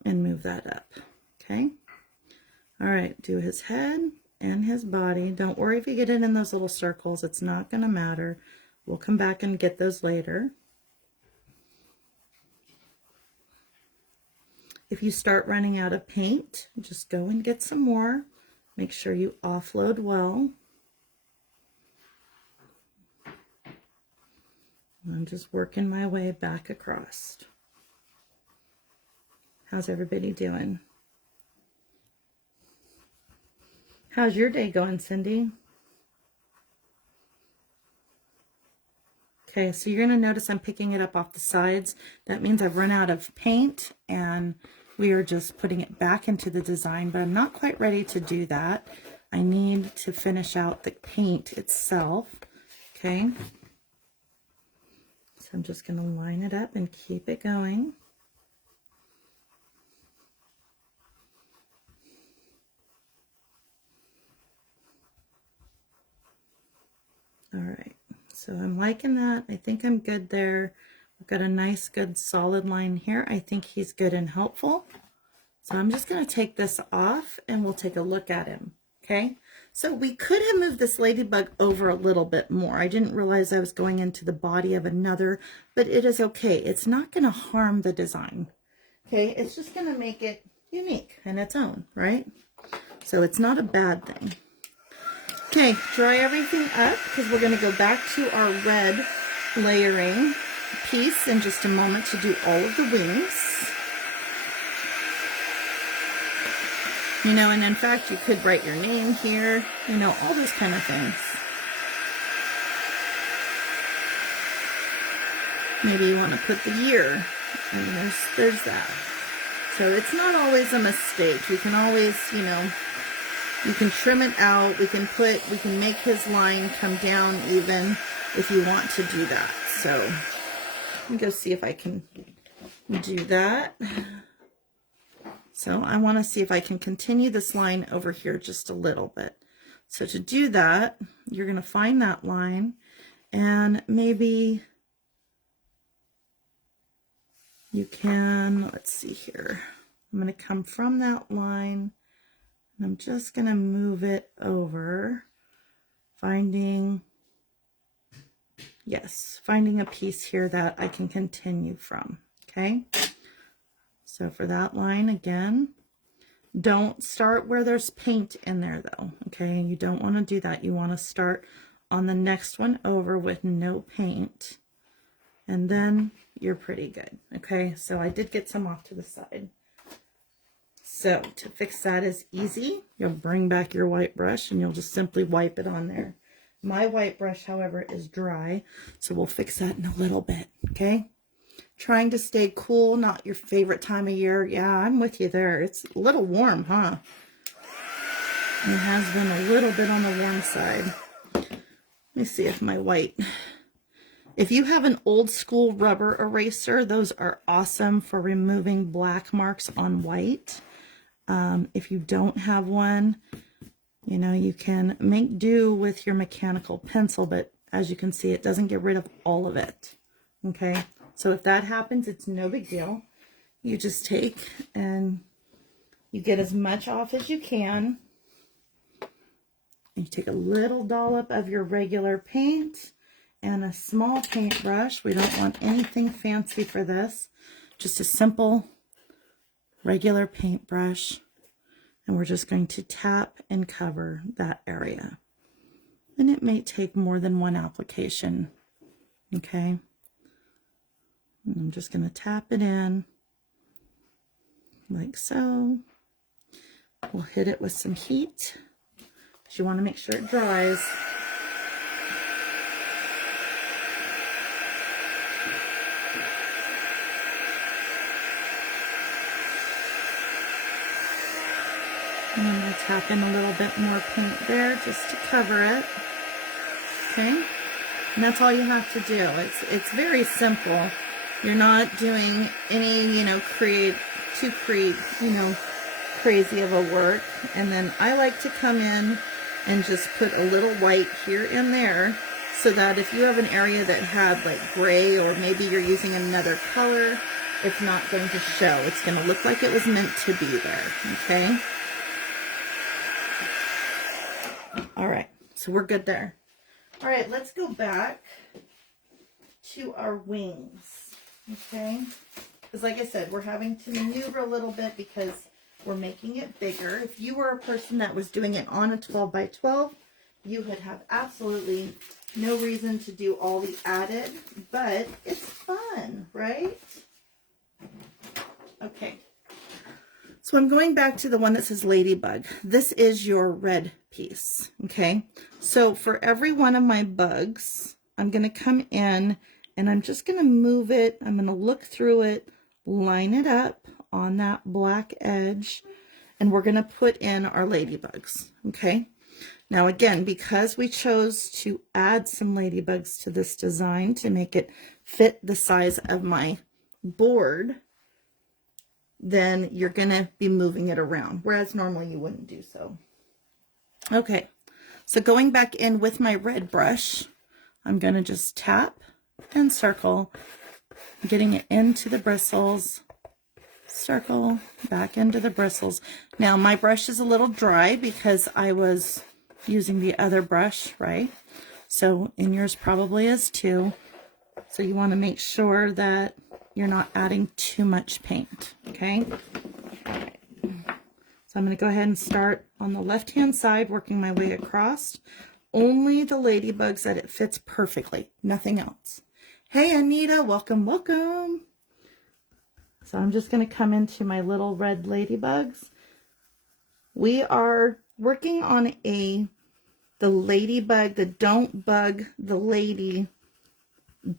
and move that up. Okay. All right, do his head and his body. Don't worry if you get it in those little circles. It's not going to matter. We'll come back and get those later. If you start running out of paint, just go and get some more. Make sure you offload well. I'm just working my way back across. How's everybody doing? How's your day going, Cindy? Okay, so you're going to notice I'm picking it up off the sides. That means I've run out of paint and we are just putting it back into the design, but I'm not quite ready to do that. I need to finish out the paint itself. Okay. So I'm just going to line it up and keep it going. All right, so I'm liking that. I think I'm good there. I've got a nice, good, solid line here. I think he's good and helpful. So I'm just going to take this off and we'll take a look at him. Okay, so we could have moved this ladybug over a little bit more. I didn't realize I was going into the body of another, but it is okay. It's not going to harm the design. Okay, it's just going to make it unique in its own, right? So it's not a bad thing. Okay, dry everything up because we're going to go back to our red layering piece in just a moment to do all of the wings. You know, and in fact, you could write your name here, you know, all those kind of things. Maybe you want to put the year, and there's that. So it's not always a mistake. We can always, you know, you can trim it out. We can make his line come down even if you want to do that. So let me go see if I can do that. So I want to see if I can continue this line over here just a little bit. So to do that, you're going to find that line and maybe you can, let's see here. I'm going to come from that line and I'm just going to move it over, finding a piece here that I can continue from, okay? So for that line, again, don't start where there's paint in there though, okay? You don't want to do that. You want to start on the next one over with no paint, and then you're pretty good, okay? So I did get some off to the side. So to fix that is easy. You'll bring back your white brush and you'll just simply wipe it on there. My white brush, however, is dry, so we'll fix that in a little bit, okay? Trying to stay cool, not your favorite time of year. Yeah, I'm with you there. It's a little warm, huh? It has been a little bit on the warm side. Let me see if my white... If you have an old school rubber eraser, those are awesome for removing black marks on white. If you don't have one, you know, you can make do with your mechanical pencil, but as you can see, it doesn't get rid of all of it, okay? So if that happens, it's no big deal. You just take and you get as much off as you can. And you take a little dollop of your regular paint and a small paintbrush. We don't want anything fancy for this. Just a simple regular paintbrush. And we're just going to tap and cover that area. And it may take more than one application, okay? And I'm just going to tap it in like so. We'll hit it with some heat because you want to make sure it dries. And I'm going to tap in a little bit more paint there just to cover it. Okay? And that's all you have to do. It's very simple. You're not doing any, you know, crazy of a work. And then I like to come in and just put a little white here and there so that if you have an area that had like gray or maybe you're using another color, it's not going to show. It's going to look like it was meant to be there. Okay? All right, so we're good there. All right, let's go back to our wings, okay? Because like I said, we're having to maneuver a little bit because we're making it bigger. If you were a person that was doing it on a 12 by 12, you would have absolutely no reason to do all the added, but it's fun, right? Okay. So I'm going back to the one that says Ladybug. This is your red piece, okay? So for every one of my bugs, I'm going to come in and I'm just going to move it. I'm going to look through it, line it up on that black edge, and we're going to put in our ladybugs, okay? Now again, because we chose to add some ladybugs to this design to make it fit the size of my board, then you're going to be moving it around, whereas normally you wouldn't do so. Okay, so going back in with my red brush, I'm going to just tap and circle, getting it into the bristles, circle, back into the bristles. Now my brush is a little dry because I was using the other brush, right? So, and yours probably is too. So you want to make sure that you're not adding too much paint, okay? All right. So I'm going to go ahead and start on the left-hand side, working my way across. Only the ladybugs that it fits perfectly, nothing else. Hey, Anita, welcome, welcome. So I'm just going to come into my little red ladybugs. We are working on the ladybug, the Don't Bug the Lady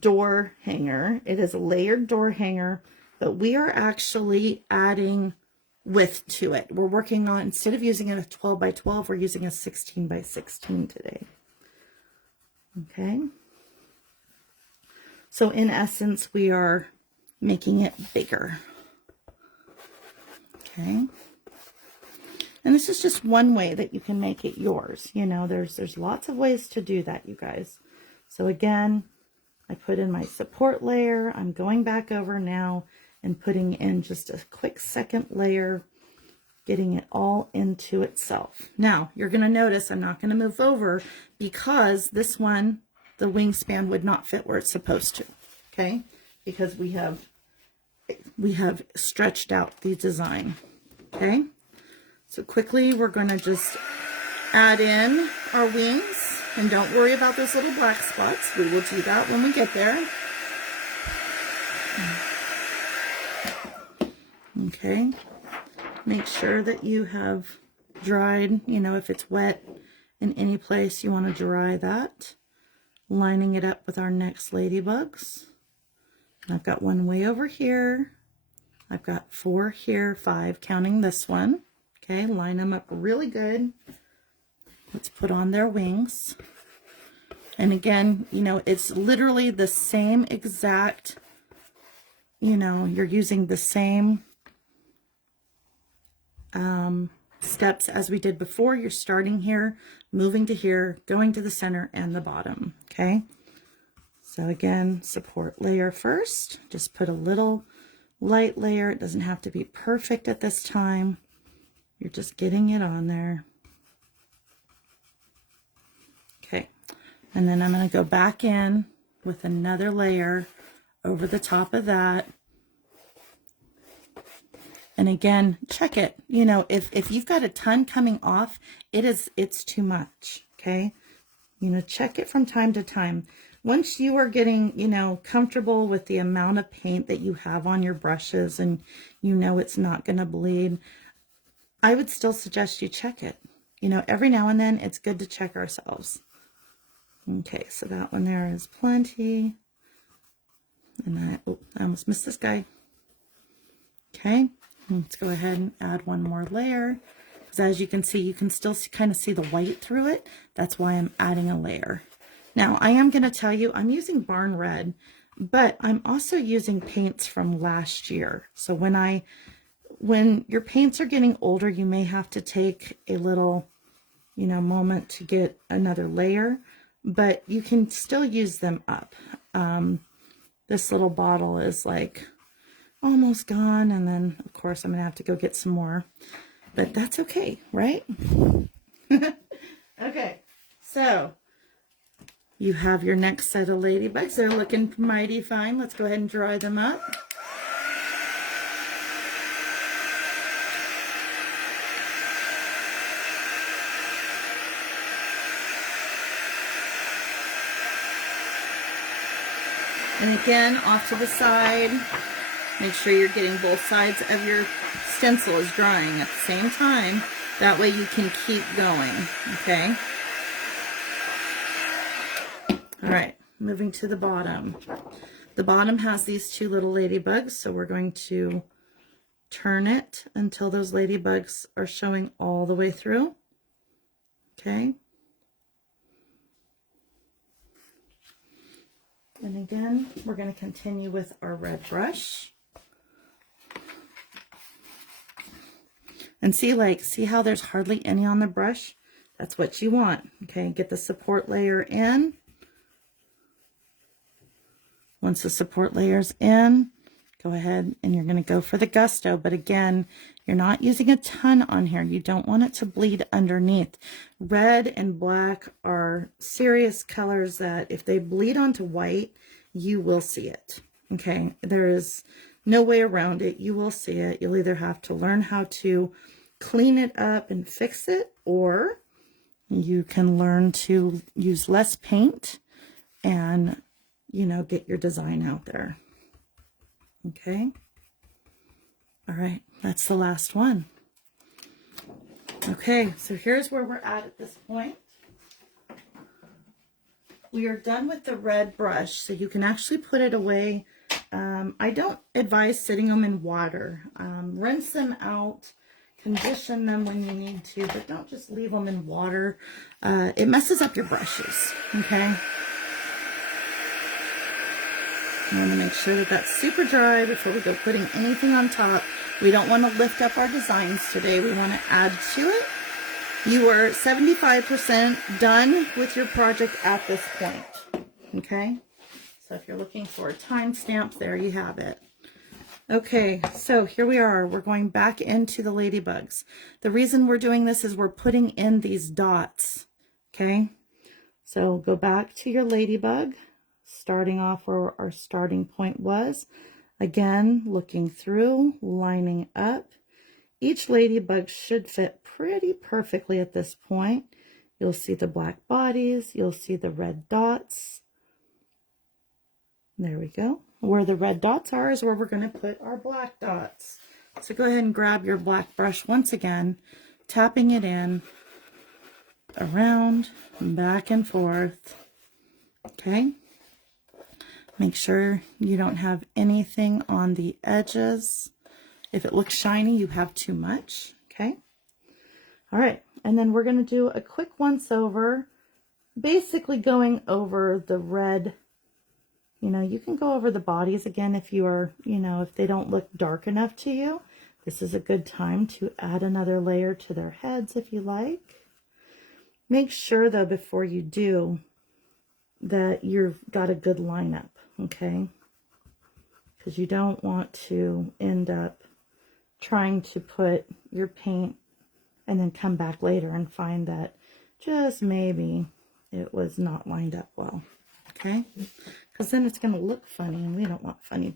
door hanger. It is a layered door hanger, but we are actually adding width to it. We're working on, instead of using a 12 by 12, we're using a 16 by 16 today. Okay. So in essence, we are making it bigger. Okay. And this is just one way that you can make it yours. You know, there's lots of ways to do that, you guys. So again, I put in my support layer. I'm going back over now and putting in just a quick second layer, getting it all into itself. Now, you're going to notice I'm not going to move over because this one, the wingspan would not fit where it's supposed to, okay? Because we have stretched out the design, okay? So quickly, we're going to just add in our wings, and don't worry about those little black spots. We will do that when we get there. Okay. Make sure that you have dried, you know, if it's wet in any place, you want to dry that. Lining it up with our next ladybugs. I've got one way over here. I've got 4 here, 5 counting this one. Okay, line them up really good. Let's put on their wings. And again, you know, it's literally the same exact, you know, you're using the same steps as we did before. You're starting here, moving to here, going to the center and the bottom, okay? So again, support layer first. Just put a little light layer. It doesn't have to be perfect at this time. You're just getting it on there. Okay, and then I'm going to go back in with another layer over the top of that. And again, check it. You know, if you've got a ton coming off, it's too much, okay? You know, check it from time to time. Once you are getting, you know, comfortable with the amount of paint that you have on your brushes and you know it's not going to bleed, I would still suggest you check it. You know, every now and then it's good to check ourselves. Okay, so that one there is plenty. And I almost missed this guy. Okay, let's go ahead and add one more layer. Because as you can see, you can still kind of see the white through it. That's why I'm adding a layer. Now, I am going to tell you, I'm using Barn Red, but I'm also using paints from last year. So when your paints are getting older, you may have to take a little, you know, moment to get another layer, but you can still use them up. This little bottle is like almost gone, and then of course I'm gonna have to go get some more, but that's okay, right? Okay, so you have your next set of ladybugs. They're looking mighty fine. Let's go ahead and dry them up. And again, off to the side, make sure you're getting both sides of your stencil is drying at the same time. That way you can keep going, okay? All right, moving to the bottom. The bottom has these 2 little ladybugs, so we're going to turn it until those ladybugs are showing all the way through, okay? And again, we're going to continue with our red brush. And see how there's hardly any on the brush? That's what you want. Okay, get the support layer in. Once the support layer's in, go ahead and you're going to go for the gusto. But again, you're not using a ton on here. You don't want it to bleed underneath. Red and black are serious colors that if they bleed onto white, you will see it. Okay, there is no way around it. You will see it. You'll either have to learn how to clean it up and fix it, or you can learn to use less paint and, you know, get your design out there. Okay. All right. That's the last one. Okay. So here's where we're at this point. We are done with the red brush, so you can actually put it away. I don't advise sitting them in water. Rinse them out, condition them when you need to, but don't just leave them in water. It messes up your brushes, okay? I want to make sure that that's super dry before we go putting anything on top. We don't want to lift up our designs today. We want to add to it. You are 75% done with your project at this point, okay? So if you're looking for a timestamp, there you have it. Okay, so here we are. We're going back into the ladybugs. The reason we're doing this is we're putting in these dots, okay? So go back to your ladybug, starting off where our starting point was. Again, looking through, lining up. Each ladybug should fit pretty perfectly at this point. You'll see the black bodies. You'll see the red dots. There we go. Where the red dots are is where we're going to put our black dots. So go ahead and grab your black brush once again, tapping it in, around, back and forth. Okay. Make sure you don't have anything on the edges. If it looks shiny, you have too much. Okay. All right. And then we're going to do a quick once over, basically going over the red. You know, you can go over the bodies again if you are, you know, if they don't look dark enough to you. This is a good time to add another layer to their heads if you like. Make sure, though, before you do, that you've got a good lineup, okay? Because you don't want to end up trying to put your paint and then come back later and find that just maybe it was not lined up well, okay? Because then it's going to look funny, and we don't want funny.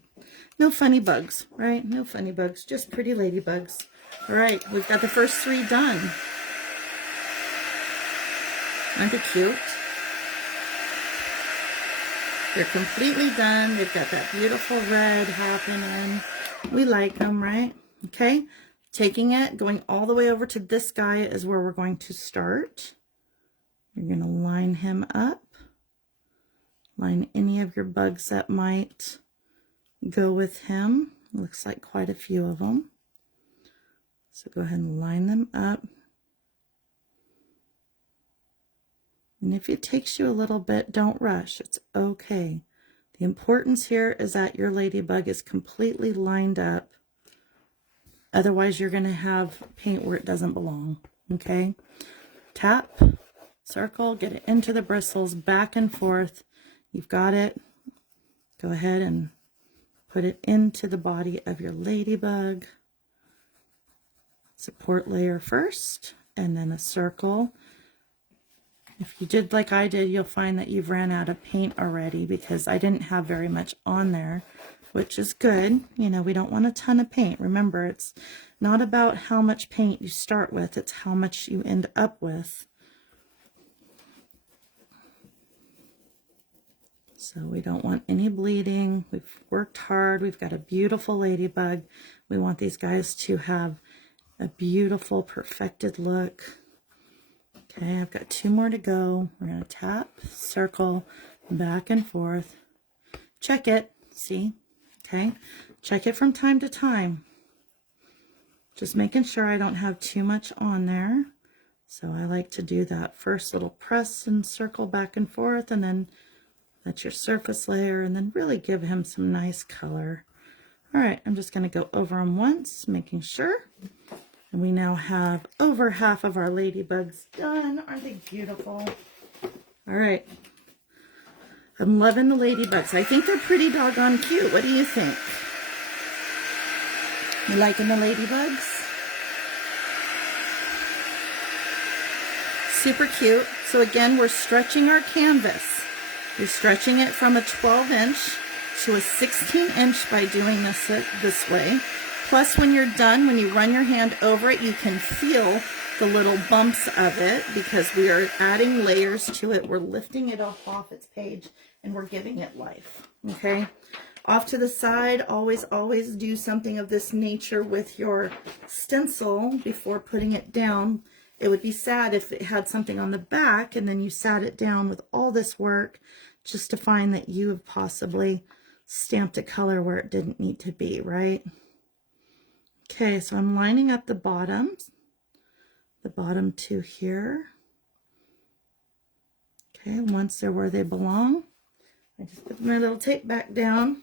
No funny bugs, right? No funny bugs, just pretty ladybugs. All right, we've got the first 3 done. Aren't they cute? They're completely done. They've got that beautiful red happening. We like them, right? Okay, taking it, going all the way over to this guy is where we're going to start. You're going to line him up. Line any of your bugs that might go with him. Looks like quite a few of them. So go ahead and line them up. And if it takes you a little bit, don't rush. It's okay. The importance here is that your ladybug is completely lined up. Otherwise, you're going to have paint where it doesn't belong. Okay? Tap, circle, get it into the bristles, back and forth. You've got it. Go ahead and put it into the body of your ladybug. Support layer first, and then a circle. If you did like I did, you'll find that you've ran out of paint already, because I didn't have very much on there, which is good. You know, we don't want a ton of paint. Remember, it's not about how much paint you start with, it's how much you end up with. So we don't want any bleeding. We've worked hard. We've got a beautiful ladybug. We want these guys to have a beautiful, perfected look. Okay, I've got 2 more to go. We're going to tap, circle, back and forth. Check it. See? Okay. Check it from time to time. Just making sure I don't have too much on there. So I like to do that first little press and circle back and forth, and then that's your surface layer, and then really give him some nice color. All right, I'm just going to go over them once, making sure. And we now have over half of our ladybugs done. Aren't they beautiful? All right. I'm loving the ladybugs. I think they're pretty doggone cute. What do you think? You liking the ladybugs? Super cute. So again, we're stretching our canvas. You're stretching it from a 12-inch to a 16-inch by doing this way. Plus, when you're done, when you run your hand over it, you can feel the little bumps of it because we are adding layers to it. We're lifting it off its page and we're giving it life. Okay? Off to the side, always do something of this nature with your stencil before putting it down. It would be sad if it had something on the back and then you sat it down with all this work just to find that you have possibly stamped a color where it didn't need to be, right? Okay, so I'm lining up the bottom two here. Okay, once they're where they belong, I just put my little tape back down.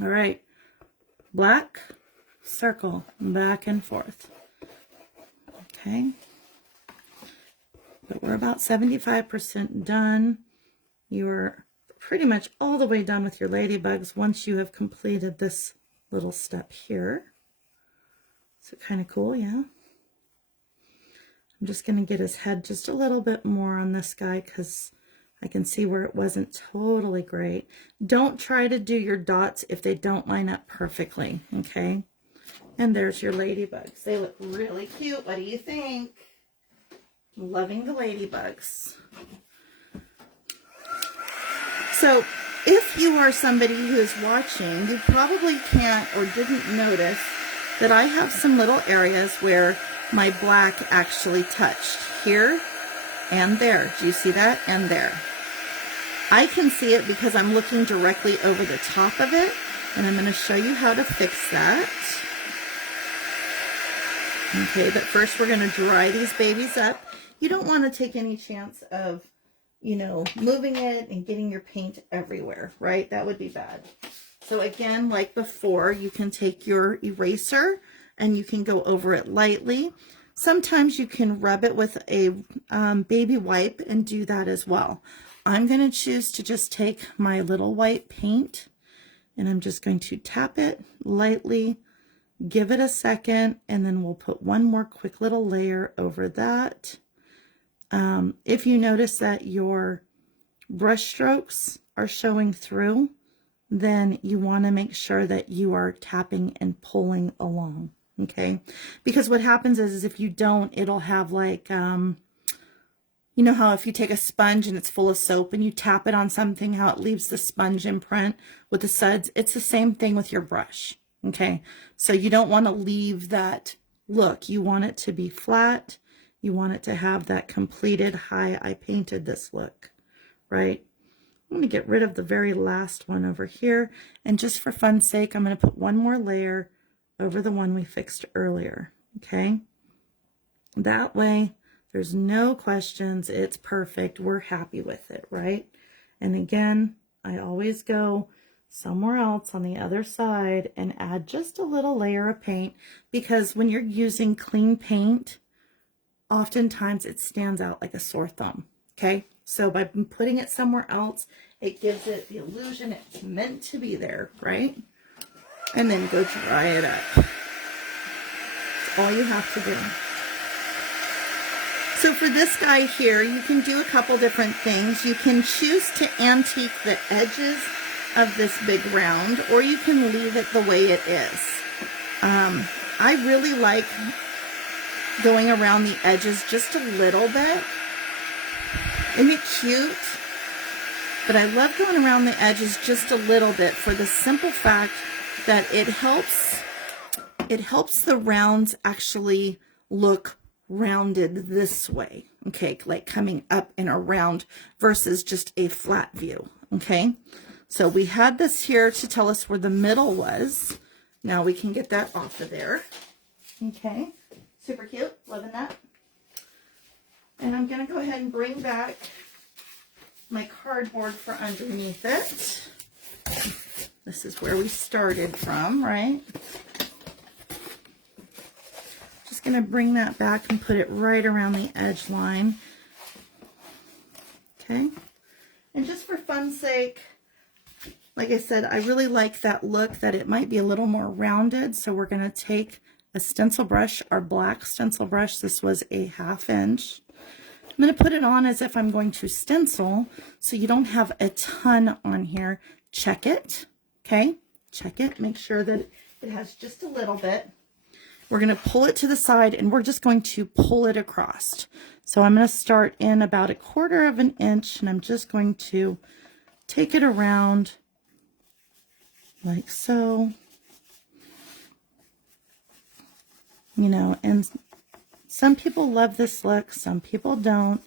All right, black, circle, back and forth. Okay, but we're about 75% done. You're pretty much all the way done with your ladybugs once you have completed this little step here. So kind of cool, yeah? I'm just going to get his head just a little bit more on this guy because I can see where it wasn't totally great. Don't try to do your dots if they don't line up perfectly, okay? And there's your ladybugs. They look really cute. What do you think? I'm loving the ladybugs. So if you are somebody who is watching, you probably can't or didn't notice that I have some little areas where my black actually touched here and there. Do you see that? And there. I can see it because I'm looking directly over the top of it, and I'm going to show you how to fix that. Okay, but first we're going to dry these babies up. You don't want to take any chance of, you know, moving it and getting your paint everywhere, right? That would be bad. So again, like before, you can take your eraser and you can go over it lightly. Sometimes you can rub it with a baby wipe and do that as well. I'm going to choose to just take my little white paint and I'm just going to tap it lightly, give it a second, and then we'll put one more quick little layer over that. If you notice that your brush strokes are showing through, then you want to make sure that you are tapping and pulling along, okay? Because what happens is if you don't, it'll have like, you know how if you take a sponge and it's full of soap and you tap it on something, how it leaves the sponge imprint with the suds? It's the same thing with your brush, okay? So you don't want to leave that look. You want it to be flat. You want it to have that completed, hi, I painted this look, right? I'm going to get rid of the very last one over here. And just for fun's sake, I'm going to put one more layer over the one we fixed earlier. Okay. That way, there's no questions. It's perfect. We're happy with it, right? And again, I always go somewhere else on the other side and add just a little layer of paint because when you're using clean paint, oftentimes it stands out like a sore thumb. Okay. So by putting it somewhere else, it gives it the illusion it's meant to be there, right? And then go dry it up. That's all you have to do. So for this guy here, you can do a couple different things. You can choose to antique the edges of this big round, or you can leave it the way it is. I really like going around the edges just a little bit. Isn't it cute? But I love going around the edges just a little bit for the simple fact that it helps the rounds actually look rounded this way, okay, like coming up and around versus just a flat view, okay? So we had this here to tell us where the middle was. Now we can get that off of there, okay? Super cute, loving that. And I'm going to go ahead and bring back my cardboard for underneath it. This is where we started from, right? Just going to bring that back and put it right around the edge line. Okay. And just for for fun's sake, like I said, I really like that look, that it might be a little more rounded. So we're going to take a stencil brush, our black stencil brush. This was a 1/2 inch. I'm going to put it on as if I'm going to stencil, so you don't have a ton on here. Check it, okay? Check it. Make sure that it has just a little bit. We're going to pull it to the side, and we're just going to pull it across. So I'm going to start in about 1/4 inch, and I'm just going to take it around like so. You know, and some people love this look, some people don't.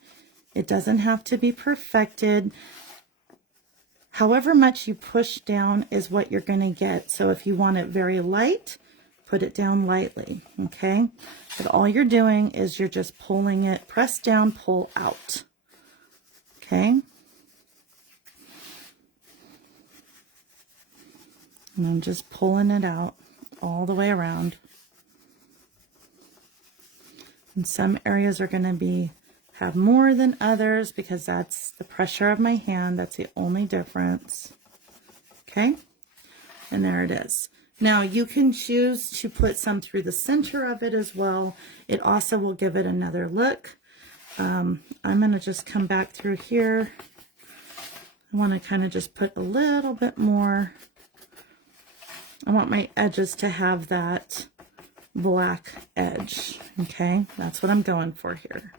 It doesn't have to be perfected. However much you push down is what you're going to get. So if you want it very light, put it down lightly, okay? But all you're doing is you're just pulling it, press down, pull out, okay? And I'm just pulling it out all the way around. And some areas are going to have more than others because that's the pressure of my hand. That's the only difference. Okay. And there it is. Now you can choose to put some through the center of it as well. It also will give it another look. I'm going to just come back through here. I want to kind of just put a little bit more. I want my edges to have that black edge. Okay, that's what I'm going for here.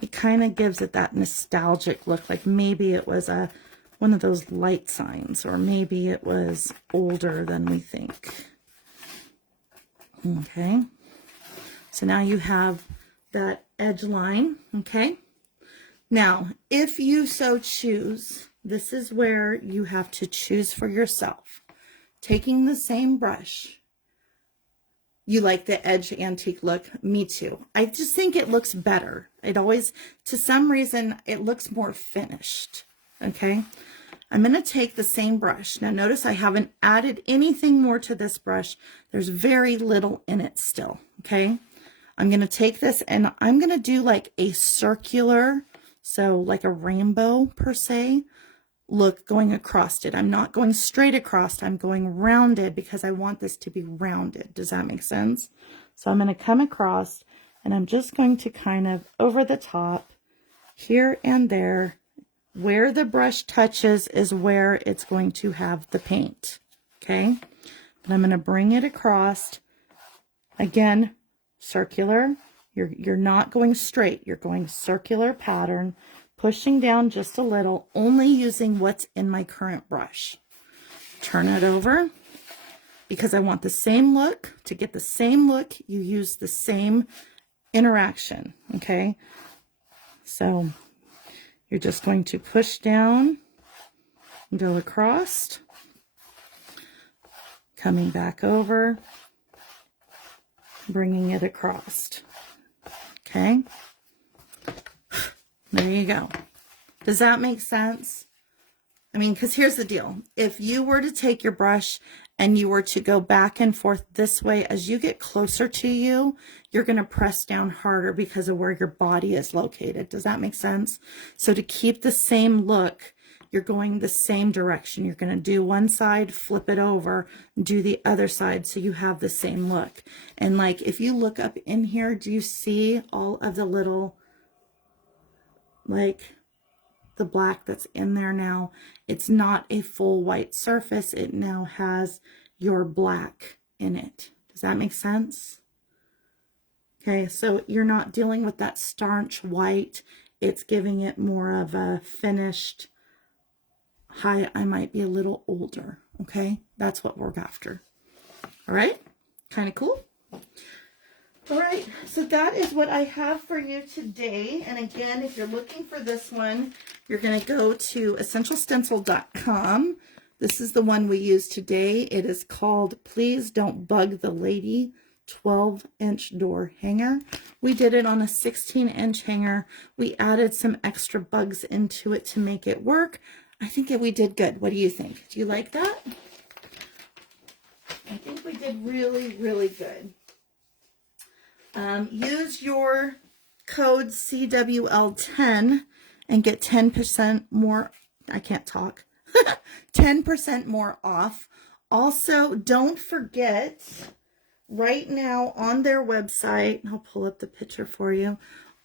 It kind of gives it that nostalgic look, like maybe it was one of those light signs, or maybe it was older than we think. Okay, so now you have that edge line. Okay, now if you so choose, this is where you have to choose for yourself. Taking the same brush. You like the edge antique look? Me too. I just think it looks better. It always, to some reason, it looks more finished. Okay. I'm going to take the same brush. Now notice I haven't added anything more to this brush. There's very little in it still. Okay. I'm going to take this and I'm going to do like a circular, so like a rainbow per se, look going across it. I'm not going straight across. I'm going rounded because I want this to be rounded. Does that make sense? So I'm going to come across and I'm just going to kind of over the top here and there. Where the brush touches is where it's going to have the paint. Okay. But I'm going to bring it across. Again, circular. You're not going straight. You're going circular pattern. Pushing down just a little, only using what's in my current brush. Turn it over because I want the same look. To get the same look, you use the same interaction, okay? So you're just going to push down, go across, coming back over, bringing it across, okay? There you go. Does that make sense? I mean, because here's the deal. If you were to take your brush and you were to go back and forth this way, as you get closer to you, you're going to press down harder because of where your body is located. Does that make sense? So to keep the same look, you're going the same direction. You're going to do one side, flip it over, do the other side so you have the same look. And like, if you look up in here, do you see all of the little, like the black that's in there now? It's not a full white surface. It now has your black in it. Does that make sense? Okay, so you're not dealing with that starch white. It's giving it more of a finished, hi, I might be a little older. Okay, that's what we're after. All right, kind of cool. All right, so that is what I have for you today. And again, if you're looking for this one, you're going to go to essentialstencil.com. This is the one we use today. It is called Please Don't Bug the Lady 12-inch door hanger. We did it on a 16-inch hanger. We added some extra bugs into it to make it work. I think we did good. What do you think? Do you like that? I think we did really, really good. Use your code CWL10 and get 10% more I can't talk. 10% more off. Also, don't forget, right now on their website, I'll pull up the picture for you.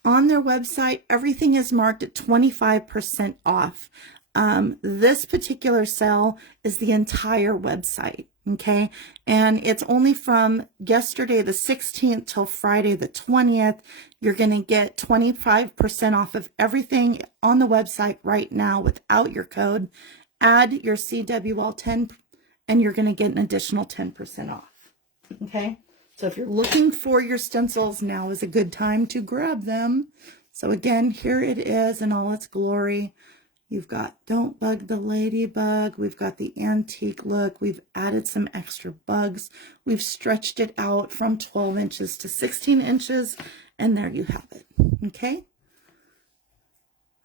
On their website, everything is marked at 25% off. This particular sale is the entire website, okay? And it's only from yesterday the 16th till Friday the 20th. You're going to get 25% off of everything on the website right now without your code. Add your CWL10 and you're going to get an additional 10% off, okay? So if you're looking for your stencils, now is a good time to grab them. So again, here it is in all its glory. You've got Don't Bug the Ladybug. We've got the antique look. We've added some extra bugs. We've stretched it out from 12 inches to 16 inches. And there you have it. Okay.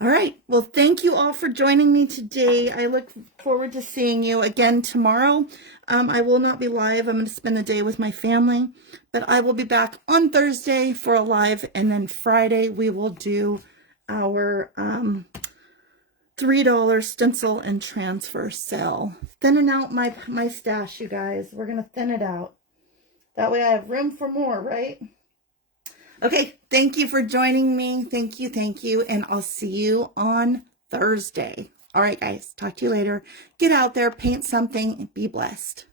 All right. Well, thank you all for joining me today. I look forward to seeing you again tomorrow. I will not be live. I'm going to spend the day with my family. But I will be back on Thursday for a live. And then Friday we will do our $3 stencil and transfer sale. Thinning out my stash, you guys. We're going to thin it out. That way I have room for more, right? Okay, thank you for joining me. Thank you, and I'll see you on Thursday. All right, guys, talk to you later. Get out there, paint something, and be blessed.